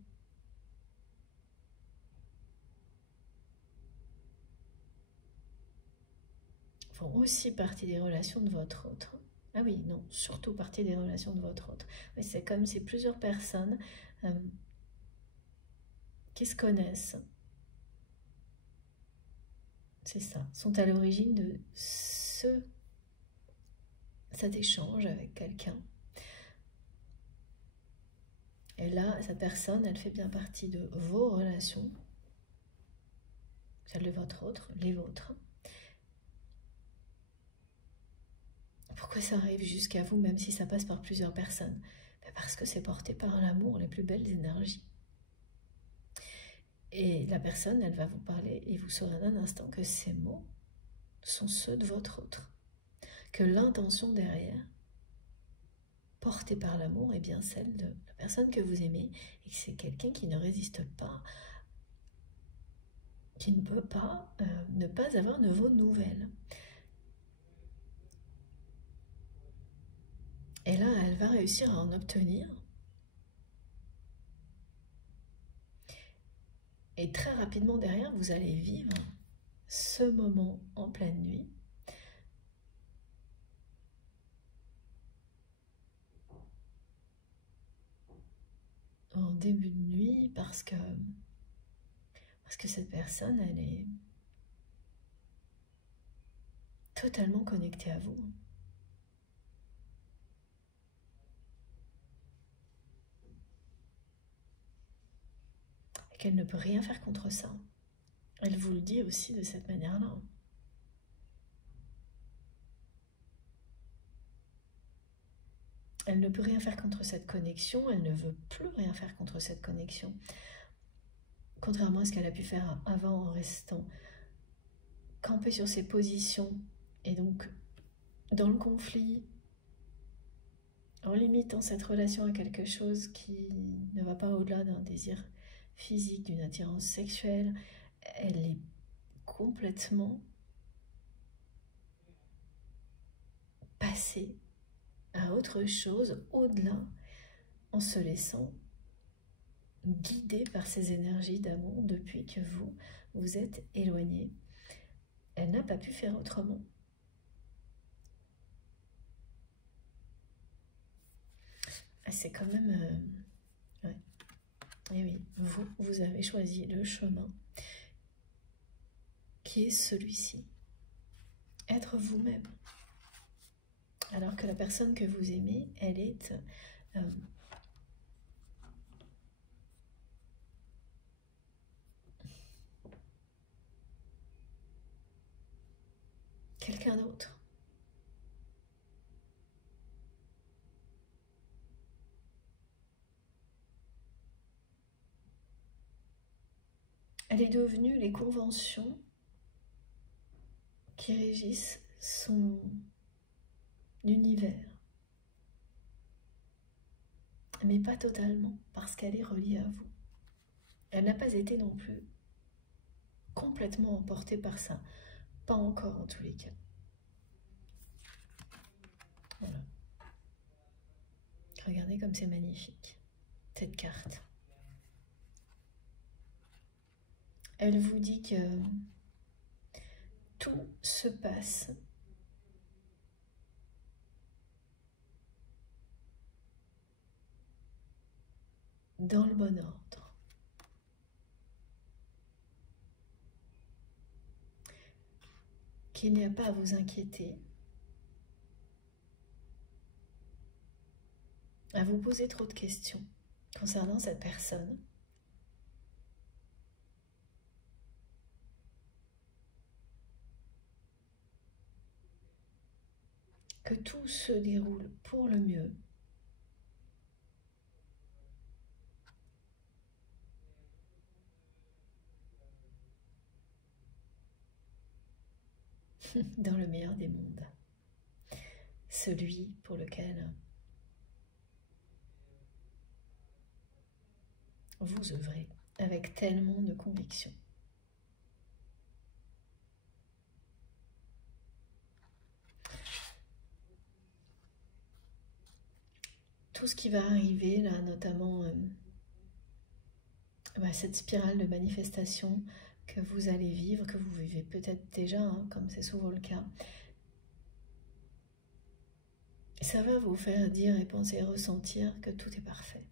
font aussi partie des relations de votre autre. Ah oui, non, surtout partie des relations de votre autre. Oui, c'est comme si plusieurs personnes qui se connaissent, c'est ça, sont à l'origine de cet échange avec quelqu'un. Et là, cette personne, elle fait bien partie de vos relations, celle de votre autre, les vôtres. Pourquoi ça arrive jusqu'à vous, même si ça passe par plusieurs personnes? Parce que c'est porté par l'amour, les plus belles énergies. Et la personne, elle va vous parler et vous saurez d'un instant que ces mots sont ceux de votre autre. Que l'intention derrière, portée par l'amour, est bien celle de la personne que vous aimez et que c'est quelqu'un qui ne résiste pas, qui ne peut pas ne pas avoir de vos nouvelles. Et là, elle va réussir à en obtenir. Et très rapidement derrière, vous allez vivre ce moment en pleine nuit. En début de nuit, parce que cette personne, elle est totalement connectée à vous. Et qu'elle ne peut rien faire contre ça. Elle vous le dit aussi de cette manière-là. Elle ne peut rien faire contre cette connexion, elle ne veut plus rien faire contre cette connexion. Contrairement à ce qu'elle a pu faire avant en restant campée sur ses positions et donc dans le conflit, en limitant cette relation à quelque chose qui ne va pas au-delà d'un désir physique, d'une attirance sexuelle, elle est complètement passée à autre chose, au-delà, en se laissant guider par ces énergies d'amour depuis que vous vous êtes éloigné. Elle n'a pas pu faire autrement. C'est quand même... ouais. Et oui, vous avez choisi le chemin qui est celui-ci. Être vous-même. Alors que la personne que vous aimez, elle est quelqu'un d'autre. Elle est devenue les conventions qui régissent son univers. Mais pas totalement, parce qu'elle est reliée à vous. Elle n'a pas été non plus complètement emportée par ça. Pas encore en tous les cas. Voilà. Regardez comme c'est magnifique, cette carte. Elle vous dit que tout se passe dans le bon ordre. Qu'il n'y a pas à vous inquiéter. à vous poser trop de questions concernant cette personne. Que tout se déroule pour le mieux. Dans le meilleur des mondes. Celui pour lequel vous œuvrez avec tellement de conviction. Tout ce qui va arriver là, notamment cette spirale de manifestation que vous allez vivre, que vous vivez peut-être déjà, hein, comme c'est souvent le cas, ça va vous faire dire et penser et ressentir que tout est parfait.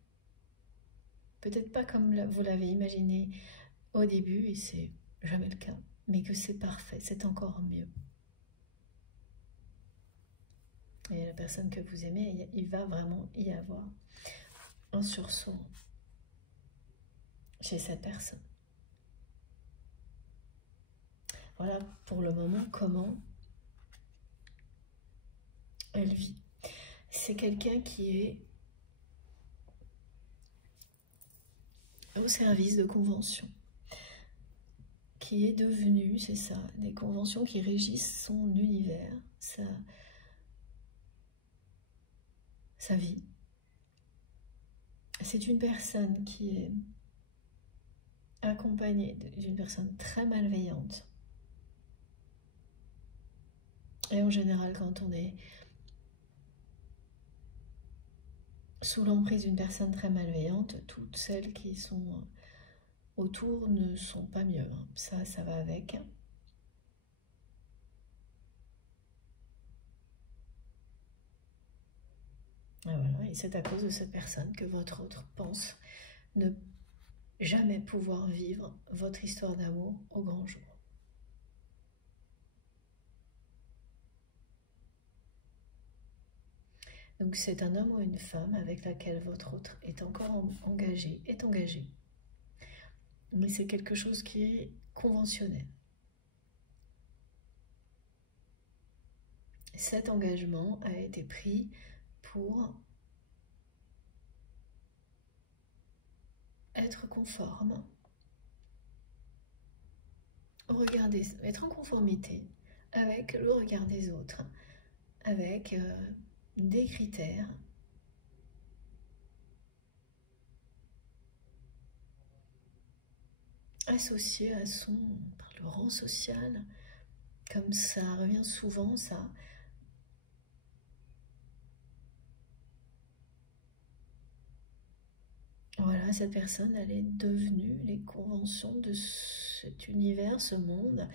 Peut-être pas comme vous l'avez imaginé au début, et c'est jamais le cas, mais que c'est parfait, c'est encore mieux. Et la personne que vous aimez, il va vraiment y avoir un sursaut chez cette personne. Voilà pour le moment comment elle vit. C'est quelqu'un qui est au service de conventions, qui est devenu, c'est ça, des conventions qui régissent son univers, sa vie. C'est une personne qui est accompagnée d'une personne très malveillante. Et en général, quand on est sous l'emprise d'une personne très malveillante, toutes celles qui sont autour ne sont pas mieux. Ça va avec. Et voilà, et c'est à cause de cette personne que votre autre pense ne jamais pouvoir vivre votre histoire d'amour au grand jour. Donc c'est un homme ou une femme avec laquelle votre autre est encore engagé, Mais c'est quelque chose qui est conventionnel. Cet engagement a été pris pour être conforme au regard être en conformité avec le regard des autres, avec des critères associés à le rang social, comme ça revient souvent, ça. Voilà, cette personne, elle est devenue les conventions de cet univers, ce monde,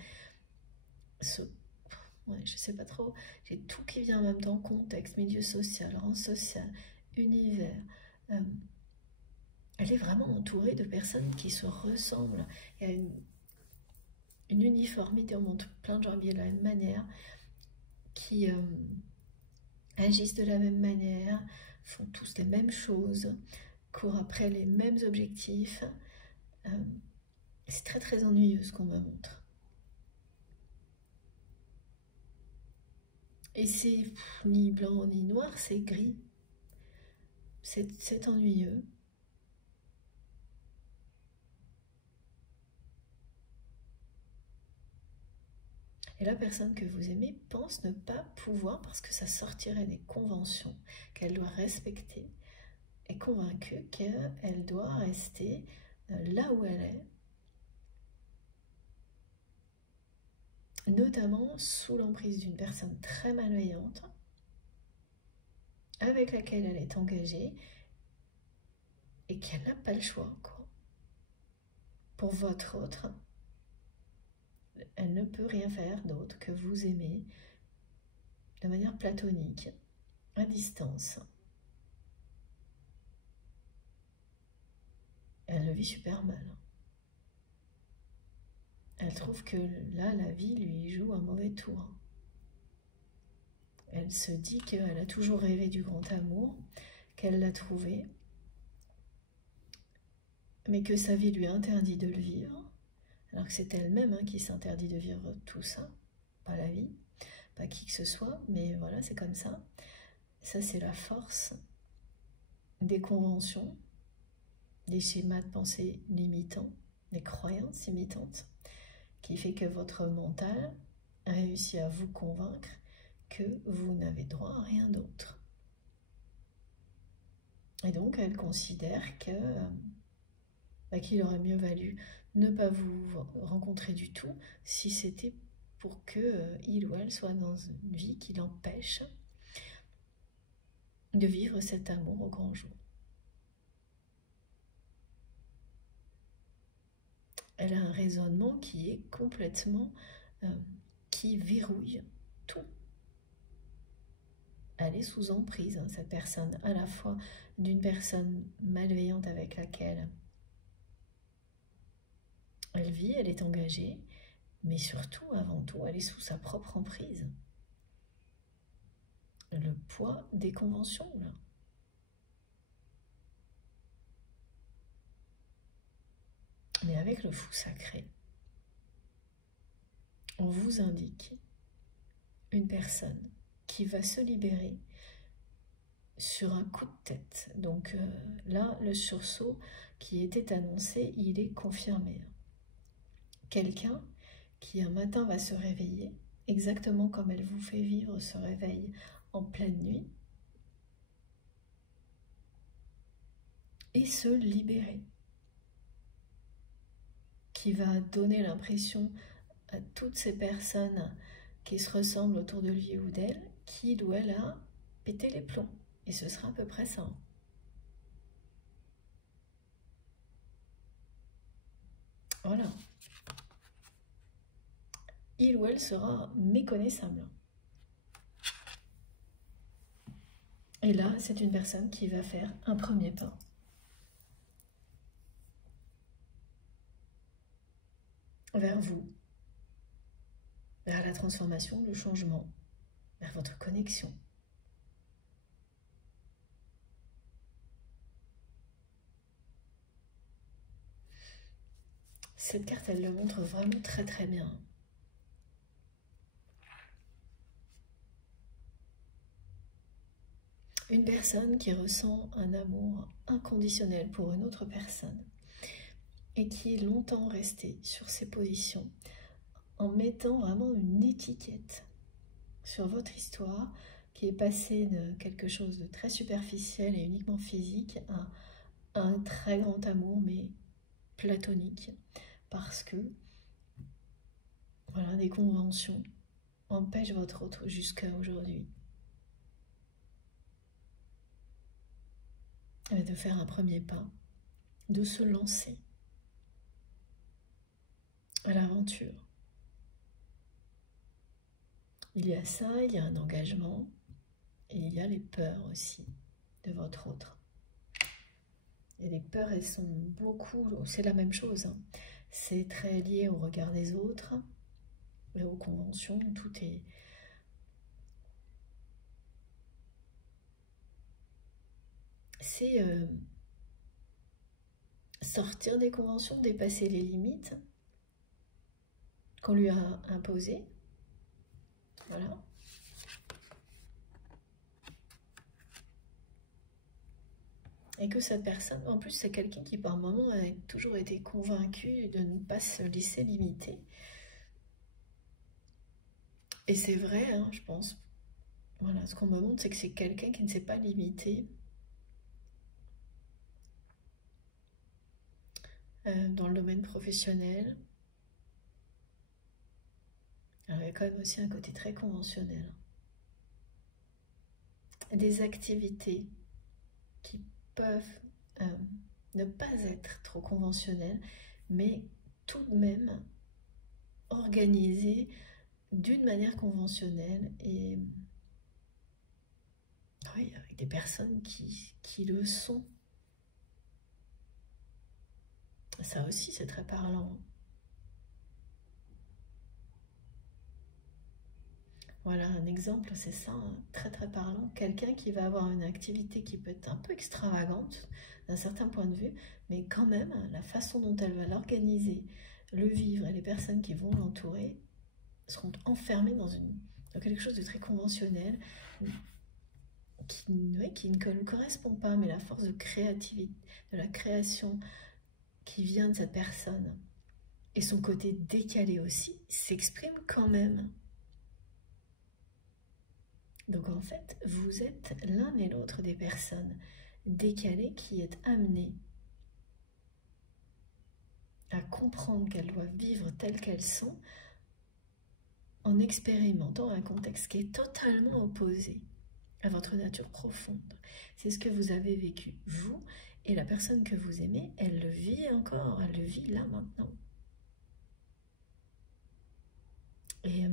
ouais, je sais pas trop, j'ai tout qui vient en même temps, contexte, milieu social, rang social, univers. Elle est vraiment entourée de personnes qui se ressemblent. Il y a une uniformité, on montre plein de gens habillés de la même manière, qui agissent de la même manière, font tous les mêmes choses, courent après les mêmes objectifs. C'est très très ennuyeux ce qu'on me montre. Et c'est ni blanc ni noir, c'est gris. C'est ennuyeux. Et la personne que vous aimez pense ne pas pouvoir, parce que ça sortirait des conventions qu'elle doit respecter, est convaincue qu'elle doit rester là où elle est, notamment sous l'emprise d'une personne très malveillante, avec laquelle elle est engagée, et qu'elle n'a pas le choix, quoi. Pour votre autre, elle ne peut rien faire d'autre que vous aimer de manière platonique, à distance. Elle le vit super mal. Elle trouve que là, la vie lui joue un mauvais tour. Elle se dit qu'elle a toujours rêvé du grand amour, qu'elle l'a trouvé, mais que sa vie lui interdit de le vivre, alors que c'est elle-même qui s'interdit de vivre tout ça, pas la vie, pas qui que ce soit, mais voilà, c'est comme ça. Ça, c'est la force des conventions, des schémas de pensée limitants, des croyances limitantes, qui fait que votre mental a réussi à vous convaincre que vous n'avez droit à rien d'autre. Et donc, elle considère qu'il aurait mieux valu ne pas vous rencontrer du tout si c'était pour que il ou elle soit dans une vie qui l'empêche de vivre cet amour au grand jour. Elle a un raisonnement qui est complètement... qui verrouille tout. Elle est sous emprise, cette personne, à la fois d'une personne malveillante avec laquelle elle vit, elle est engagée, mais surtout, avant tout, elle est sous sa propre emprise. Le poids des conventions, là. Mais avec le fou sacré, on vous indique une personne qui va se libérer sur un coup de tête. Donc là, le sursaut qui était annoncé, il est confirmé. Quelqu'un qui un matin va se réveiller, exactement comme elle vous fait vivre ce réveil en pleine nuit, et se libérer. Qui va donner l'impression à toutes ces personnes qui se ressemblent autour de lui ou d'elle, qu'il ou elle a pété les plombs. Et ce sera à peu près ça. Voilà. Il ou elle sera méconnaissable. Et là, c'est une personne qui va faire un premier pas. Vers vous. Vers la transformation, le changement. Vers votre connexion. Cette carte, elle le montre vraiment très très bien. Une personne qui ressent un amour inconditionnel pour une autre personne et qui est longtemps restée sur ses positions en mettant vraiment une étiquette sur votre histoire qui est passée de quelque chose de très superficiel et uniquement physique à un très grand amour mais platonique parce que voilà, des conventions empêchent votre autre jusqu'à aujourd'hui. De faire un premier pas, de se lancer à l'aventure. Il y a ça, il y a un engagement, et il y a les peurs aussi de votre autre. Et les peurs, elles sont beaucoup, c'est la même chose, hein. C'est très lié au regard des autres, et aux conventions, tout est... C'est sortir des conventions, dépasser les limites qu'on lui a imposées. Voilà. Et que cette personne, en plus, c'est quelqu'un qui par moments a toujours été convaincu de ne pas se laisser limiter. Et c'est vrai, hein, je pense. Voilà, ce qu'on me montre, c'est que c'est quelqu'un qui ne s'est pas limité dans le domaine professionnel. Alors, il y a quand même aussi un côté très conventionnel. Des activités qui peuvent ne pas être trop conventionnelles, mais tout de même organisées d'une manière conventionnelle et oui, avec des personnes qui le sont. Ça aussi, c'est très parlant. Voilà, un exemple, c'est ça, hein, très très parlant. Quelqu'un qui va avoir une activité qui peut être un peu extravagante d'un certain point de vue, mais quand même, la façon dont elle va l'organiser, le vivre et les personnes qui vont l'entourer seront enfermées dans quelque chose de très conventionnel, qui ne correspond pas, mais la force de créativité, de la création qui vient de cette personne, et son côté décalé aussi, s'exprime quand même. Donc en fait, vous êtes l'un et l'autre des personnes décalées qui est amenées à comprendre qu'elles doivent vivre telles qu'elles sont en expérimentant un contexte qui est totalement opposé à votre nature profonde. C'est ce que vous avez vécu, vous, et la personne que vous aimez, elle le vit encore, elle le vit là maintenant. Et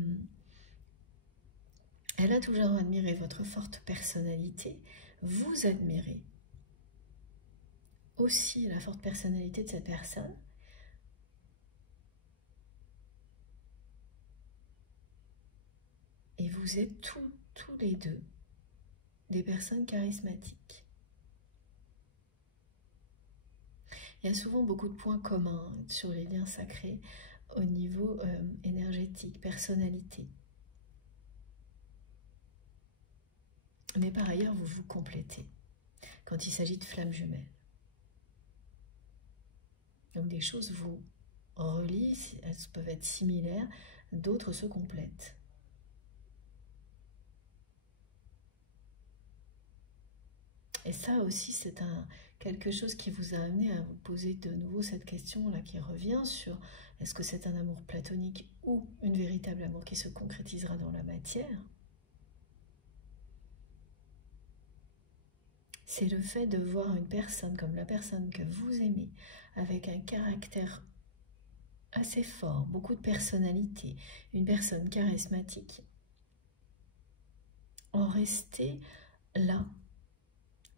elle a toujours admiré votre forte personnalité, vous admirez aussi la forte personnalité de cette personne. Et vous êtes tous les deux des personnes charismatiques. Il y a souvent beaucoup de points communs sur les liens sacrés au niveau énergétique, personnalité. Mais par ailleurs, vous vous complétez quand il s'agit de flammes jumelles. Donc des choses vous relient, elles peuvent être similaires, d'autres se complètent. Et ça aussi, c'est quelque chose qui vous a amené à vous poser de nouveau cette question-là qui revient sur est-ce que c'est un amour platonique ou une véritable amour qui se concrétisera dans la matière? C'est le fait de voir une personne comme la personne que vous aimez, avec un caractère assez fort, beaucoup de personnalité, une personne charismatique, en rester là,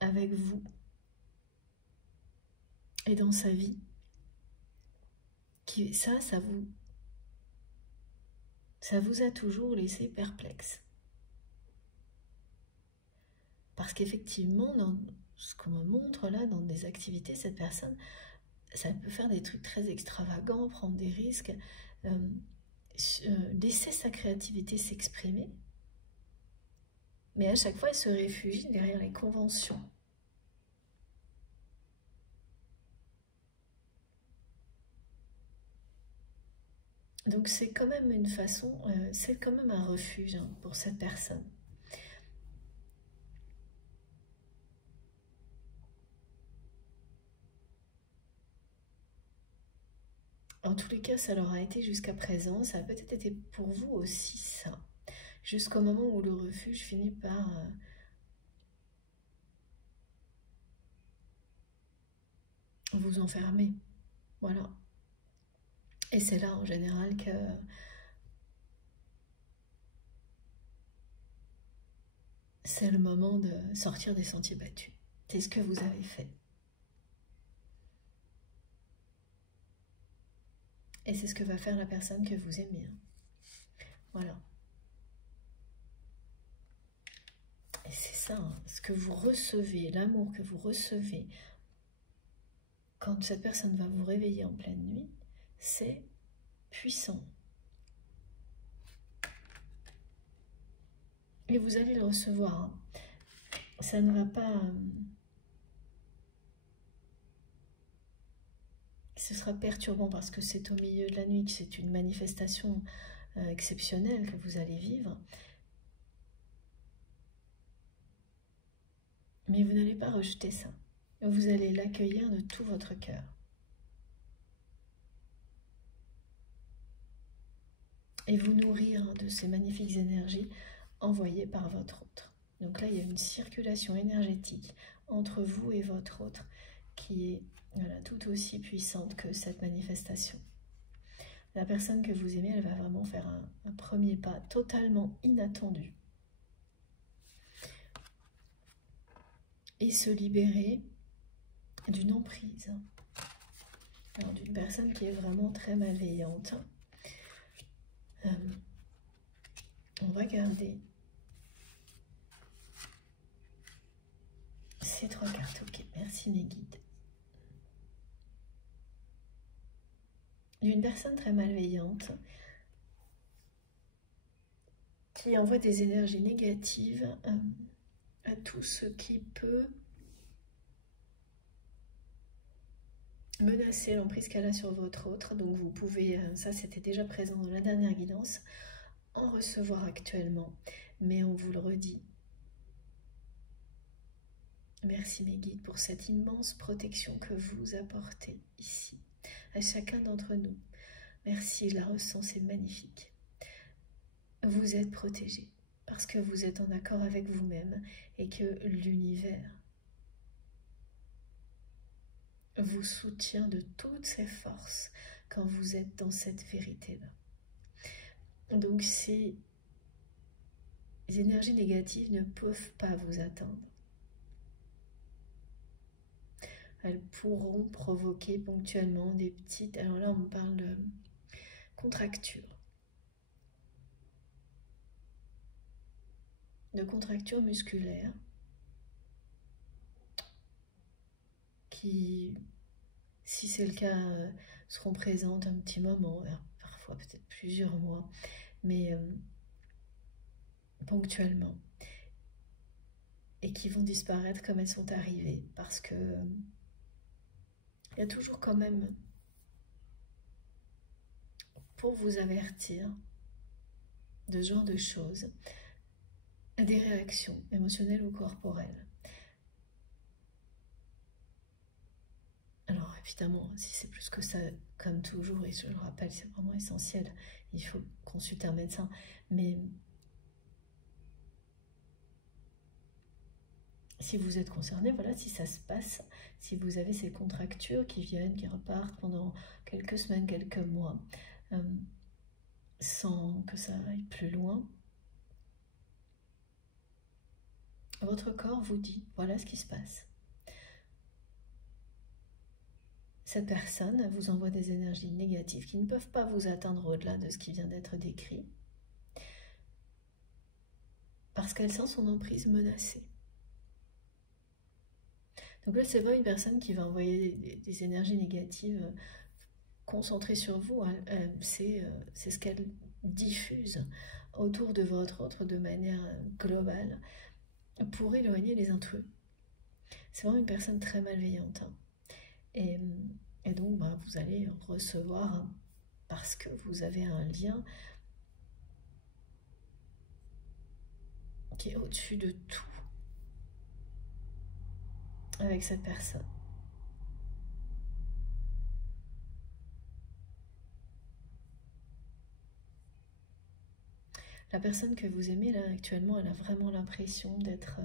avec vous, et dans sa vie, ça vous a toujours laissé perplexe. Parce qu'effectivement, dans ce qu'on me montre là, dans des activités, cette personne, ça peut faire des trucs très extravagants, prendre des risques, laisser sa créativité s'exprimer, mais à chaque fois, elle se réfugie derrière les conventions. Donc c'est quand même une façon, c'est quand même un refuge pour cette personne. En tous les cas, ça leur a été jusqu'à présent, ça a peut-être été pour vous aussi ça, jusqu'au moment où le refuge finit par vous enfermer. Voilà. Et c'est là en général que c'est le moment de sortir des sentiers battus. C'est ce que vous avez fait. Et c'est ce que va faire la personne que vous aimez. Voilà. Et c'est ça, ce que vous recevez, l'amour que vous recevez quand cette personne va vous réveiller en pleine nuit, c'est puissant. Et vous allez le recevoir. Ça ne va pas... Ce sera perturbant parce que c'est au milieu de la nuit, que c'est une manifestation exceptionnelle que vous allez vivre. Mais vous n'allez pas rejeter ça. Vous allez l'accueillir de tout votre cœur. Et vous nourrir de ces magnifiques énergies envoyées par votre autre. Donc là, il y a une circulation énergétique entre vous et votre autre qui est tout aussi puissante que cette manifestation. La personne que vous aimez, elle va vraiment faire un premier pas totalement inattendu. Et se libérer d'une emprise. Alors d'une personne qui est vraiment très malveillante. On va garder ces 3 cartes. Ok, merci mes guides. Il y a une personne très malveillante qui envoie des énergies négatives à tout ce qui peut menacer l'emprise qu'elle a sur votre autre. Donc vous pouvez, ça c'était déjà présent dans la dernière guidance, en recevoir actuellement, mais on vous le redit. Merci mes guides pour cette immense protection que vous apportez ici, à chacun d'entre nous. Merci, je la ressens, c'est magnifique. Vous êtes protégés parce que vous êtes en accord avec vous-même et que l'univers vous soutient de toutes ses forces quand vous êtes dans cette vérité-là. Donc ces énergies négatives ne peuvent pas vous atteindre. Elles pourront provoquer ponctuellement des petites... Alors là, on me parle de contractures. De contractures musculaires qui, si c'est le cas, seront présentes un petit moment, parfois peut-être plusieurs mois, mais ponctuellement. Et qui vont disparaître comme elles sont arrivées, parce que il y a toujours quand même, pour vous avertir de ce genre de choses, des réactions émotionnelles ou corporelles. Alors évidemment, si c'est plus que ça, comme toujours, et je le rappelle, c'est vraiment essentiel, il faut consulter un médecin, mais si vous êtes concerné, voilà, si ça se passe, si vous avez ces contractures qui viennent, qui repartent pendant quelques semaines, quelques mois, sans que ça aille plus loin, votre corps vous dit, voilà ce qui se passe. Cette personne vous envoie des énergies négatives qui ne peuvent pas vous atteindre au-delà de ce qui vient d'être décrit, parce qu'elle sent son emprise menacée. Donc là, c'est pas une personne qui va envoyer des énergies négatives concentrées sur vous, c'est ce qu'elle diffuse autour de votre autre de manière globale pour éloigner les intrus. C'est vraiment une personne très malveillante. Et donc, vous allez recevoir, parce que vous avez un lien qui est au-dessus de tout avec cette personne. La personne que vous aimez là actuellement, elle a vraiment l'impression d'être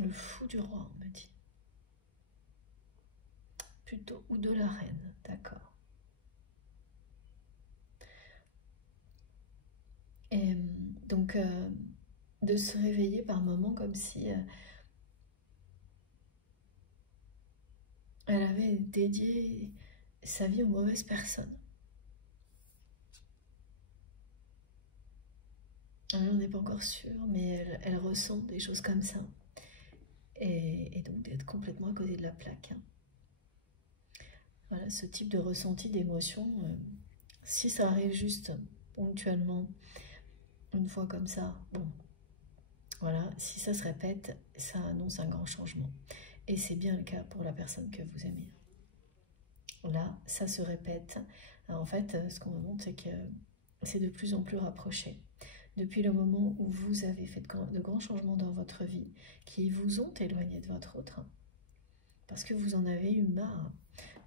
le fou du roi, on me dit. Plutôt, ou de la reine, d'accord. Et donc, de se réveiller par moments comme si elle avait dédié sa vie aux mauvaises personnes. On n'est pas encore sûr, mais elle ressent des choses comme ça. Et donc d'être complètement à côté de la plaque. Voilà, ce type de ressenti, d'émotion, si ça arrive juste ponctuellement, une fois comme ça, bon, voilà, si ça se répète, ça annonce un grand changement. Et c'est bien le cas pour la personne que vous aimez. Là, ça se répète. En fait, ce qu'on me montre, c'est que c'est de plus en plus rapproché. Depuis le moment où vous avez fait de grands changements dans votre vie, qui vous ont éloigné de votre autre, parce que vous en avez eu marre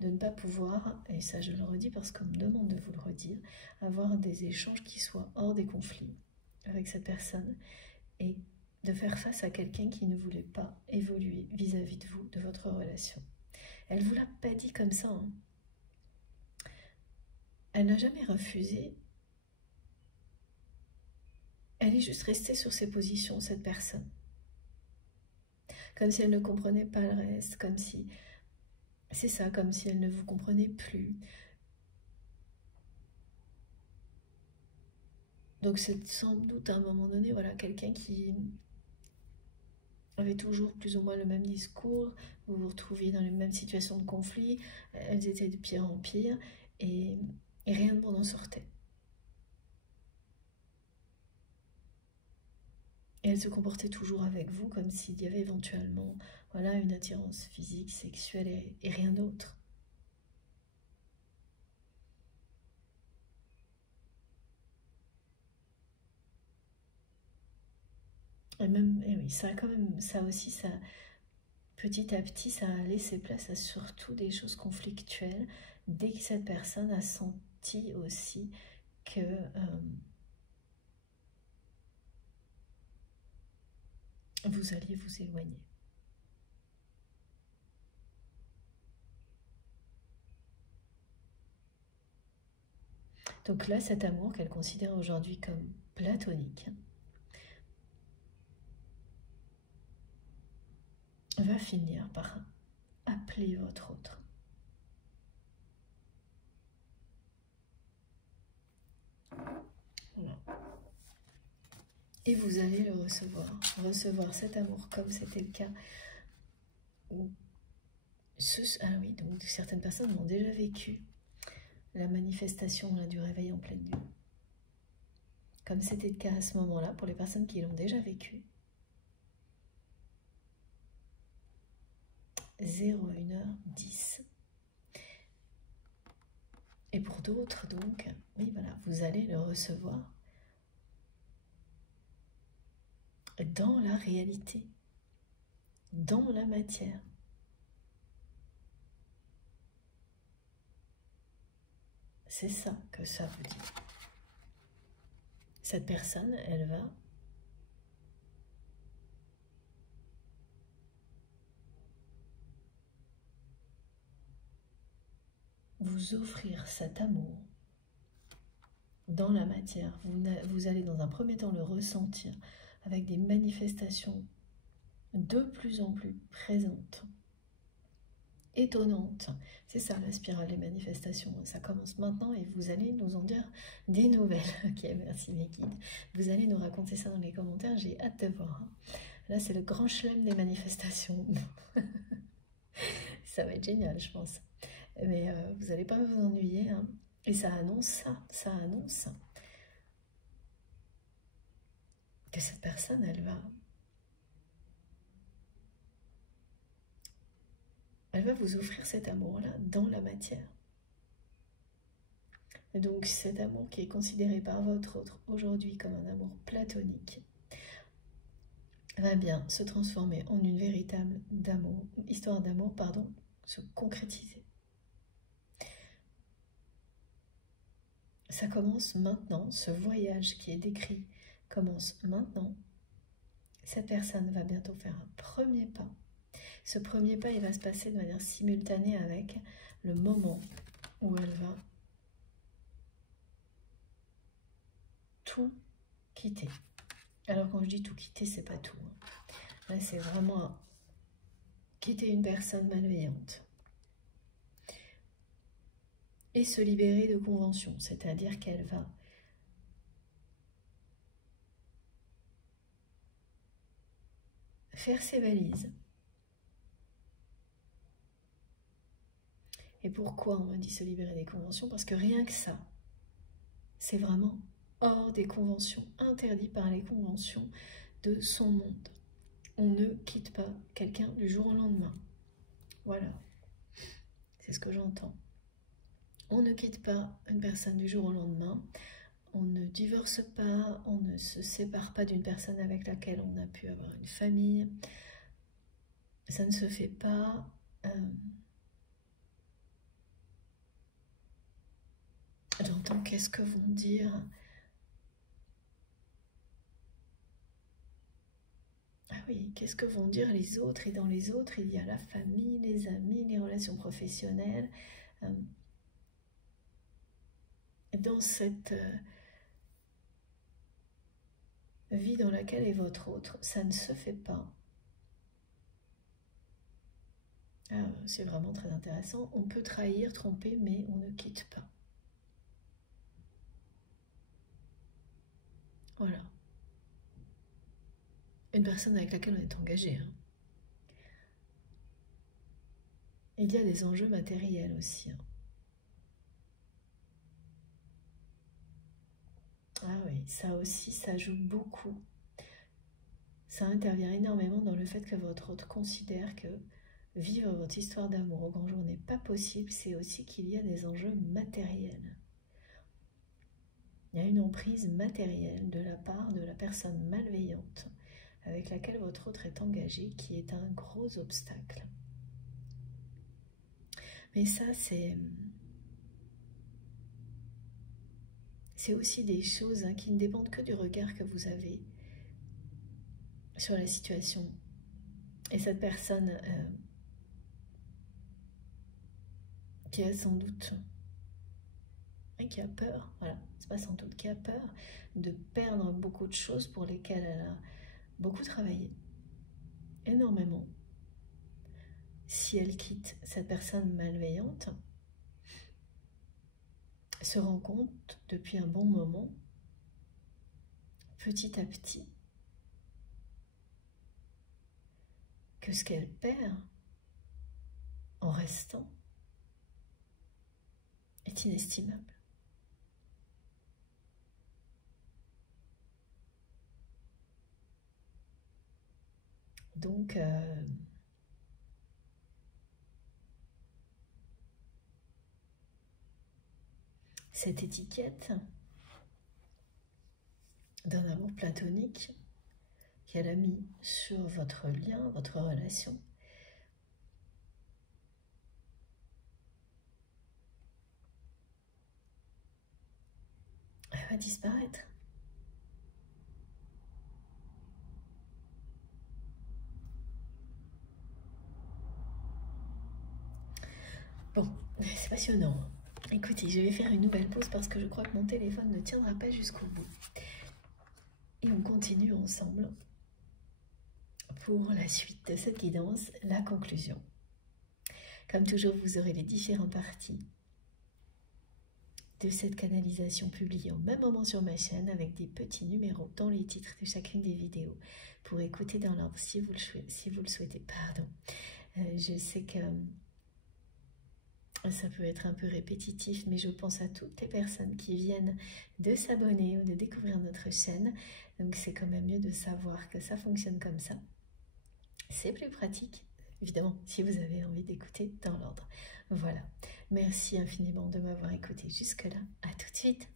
de ne pas pouvoir, et ça je le redis parce qu'on me demande de vous le redire, avoir des échanges qui soient hors des conflits avec cette personne, et de faire face à quelqu'un qui ne voulait pas évoluer vis-à-vis de vous, de votre relation. Elle ne vous l'a pas dit comme ça, hein. Elle n'a jamais refusé. Elle est juste restée sur ses positions, cette personne. Comme si elle ne comprenait pas le reste, comme si... C'est ça, comme si elle ne vous comprenait plus. Donc c'est sans doute à un moment donné, voilà, quelqu'un qui avait toujours plus ou moins le même discours, vous vous retrouviez dans les mêmes situations de conflit, elles étaient de pire en pire, et rien de bon n'en sortait. Et elle se comportait toujours avec vous comme s'il y avait éventuellement, voilà, une attirance physique, sexuelle et rien d'autre. Et même, et oui, ça a quand même, ça aussi, ça, petit à petit, ça a laissé place à surtout des choses conflictuelles dès que cette personne a senti aussi que vous alliez vous éloigner. Donc là, cet amour qu'elle considère aujourd'hui comme platonique va finir par appeler votre autre. Voilà. Et vous allez le recevoir cet amour comme c'était le cas. Ah oui, donc certaines personnes l'ont déjà vécu, la manifestation là, du réveil en pleine lune. Comme c'était le cas à ce moment-là, pour les personnes qui l'ont déjà vécu. 01h10. Et pour d'autres, donc, oui, voilà, vous allez le recevoir dans la réalité, dans la matière. C'est ça que ça veut dire. Cette personne, elle va vous offrir cet amour dans la matière. Vous allez dans un premier temps le ressentir avec des manifestations de plus en plus présentes, étonnantes. C'est ça la spirale des manifestations. Ça commence maintenant et vous allez nous en dire des nouvelles. Ok, merci mes guides. Vous allez nous raconter ça dans les commentaires. J'ai hâte de voir. Là, c'est le grand chelem des manifestations. Ça va être génial, je pense. Mais vous n'allez pas vous ennuyer. Hein. Et ça annonce ça. Ça annonce que cette personne, elle va vous offrir cet amour-là dans la matière. Et donc cet amour qui est considéré par votre autre aujourd'hui comme un amour platonique va bien se transformer en une véritable histoire d'amour, pardon, se concrétiser. Ça commence maintenant, ce voyage qui est décrit commence maintenant. Cette personne va bientôt faire un premier pas. Ce premier pas, il va se passer de manière simultanée avec le moment où elle va tout quitter. Alors quand je dis tout quitter, c'est pas tout. Là, c'est vraiment quitter une personne malveillante. Et se libérer de conventions, c'est-à-dire qu'elle va faire ses valises. Et pourquoi on me dit se libérer des conventions? Parce que rien que ça, c'est vraiment hors des conventions, interdit par les conventions de son monde. On ne quitte pas quelqu'un du jour au lendemain. Voilà, c'est ce que j'entends. On ne quitte pas une personne du jour au lendemain. On ne divorce pas, on ne se sépare pas d'une personne avec laquelle on a pu avoir une famille. Ça ne se fait pas. J'entends qu'est-ce que vont dire. Ah oui, qu'est-ce que vont dire les autres? Et dans les autres, il y a la famille, les amis, les relations professionnelles. Dans cette vie dans laquelle est votre autre, ça ne se fait pas. C'est vraiment très intéressant. On peut trahir, tromper, mais on ne quitte pas. Voilà. Une personne avec laquelle on est engagé. Hein. Il y a des enjeux matériels aussi. Hein. Ah oui, ça aussi, ça joue beaucoup. Ça intervient énormément dans le fait que votre hôte considère que vivre votre histoire d'amour au grand jour n'est pas possible, c'est aussi qu'il y a des enjeux matériels. Il y a une emprise matérielle de la part de la personne malveillante avec laquelle votre autre est engagé qui est un gros obstacle. Mais ça, c'est aussi des choses qui ne dépendent que du regard que vous avez sur la situation. Et cette personne qui a sans doute, qui a peur, voilà, c'est pas sans doute, qui a peur de perdre beaucoup de choses pour lesquelles elle a beaucoup travaillé, énormément. Si elle quitte cette personne malveillante, se rend compte depuis un bon moment, petit à petit, que ce qu'elle perd en restant est inestimable. Donc, cette étiquette d'un amour platonique qu'elle a mis sur votre lien, votre relation, elle va disparaître. Bon, c'est passionnant. Écoutez, je vais faire une nouvelle pause parce que je crois que mon téléphone ne tiendra pas jusqu'au bout. Et on continue ensemble pour la suite de cette guidance, la conclusion. Comme toujours, vous aurez les différentes parties de cette canalisation publiée au même moment sur ma chaîne avec des petits numéros dans les titres de chacune des vidéos pour écouter dans l'ordre si vous le souhaitez. Pardon. Je sais que ça peut être un peu répétitif, mais je pense à toutes les personnes qui viennent de s'abonner ou de découvrir notre chaîne. Donc c'est quand même mieux de savoir que ça fonctionne comme ça. C'est plus pratique, évidemment, si vous avez envie d'écouter dans l'ordre. Voilà. Merci infiniment de m'avoir écouté jusque-là. À tout de suite.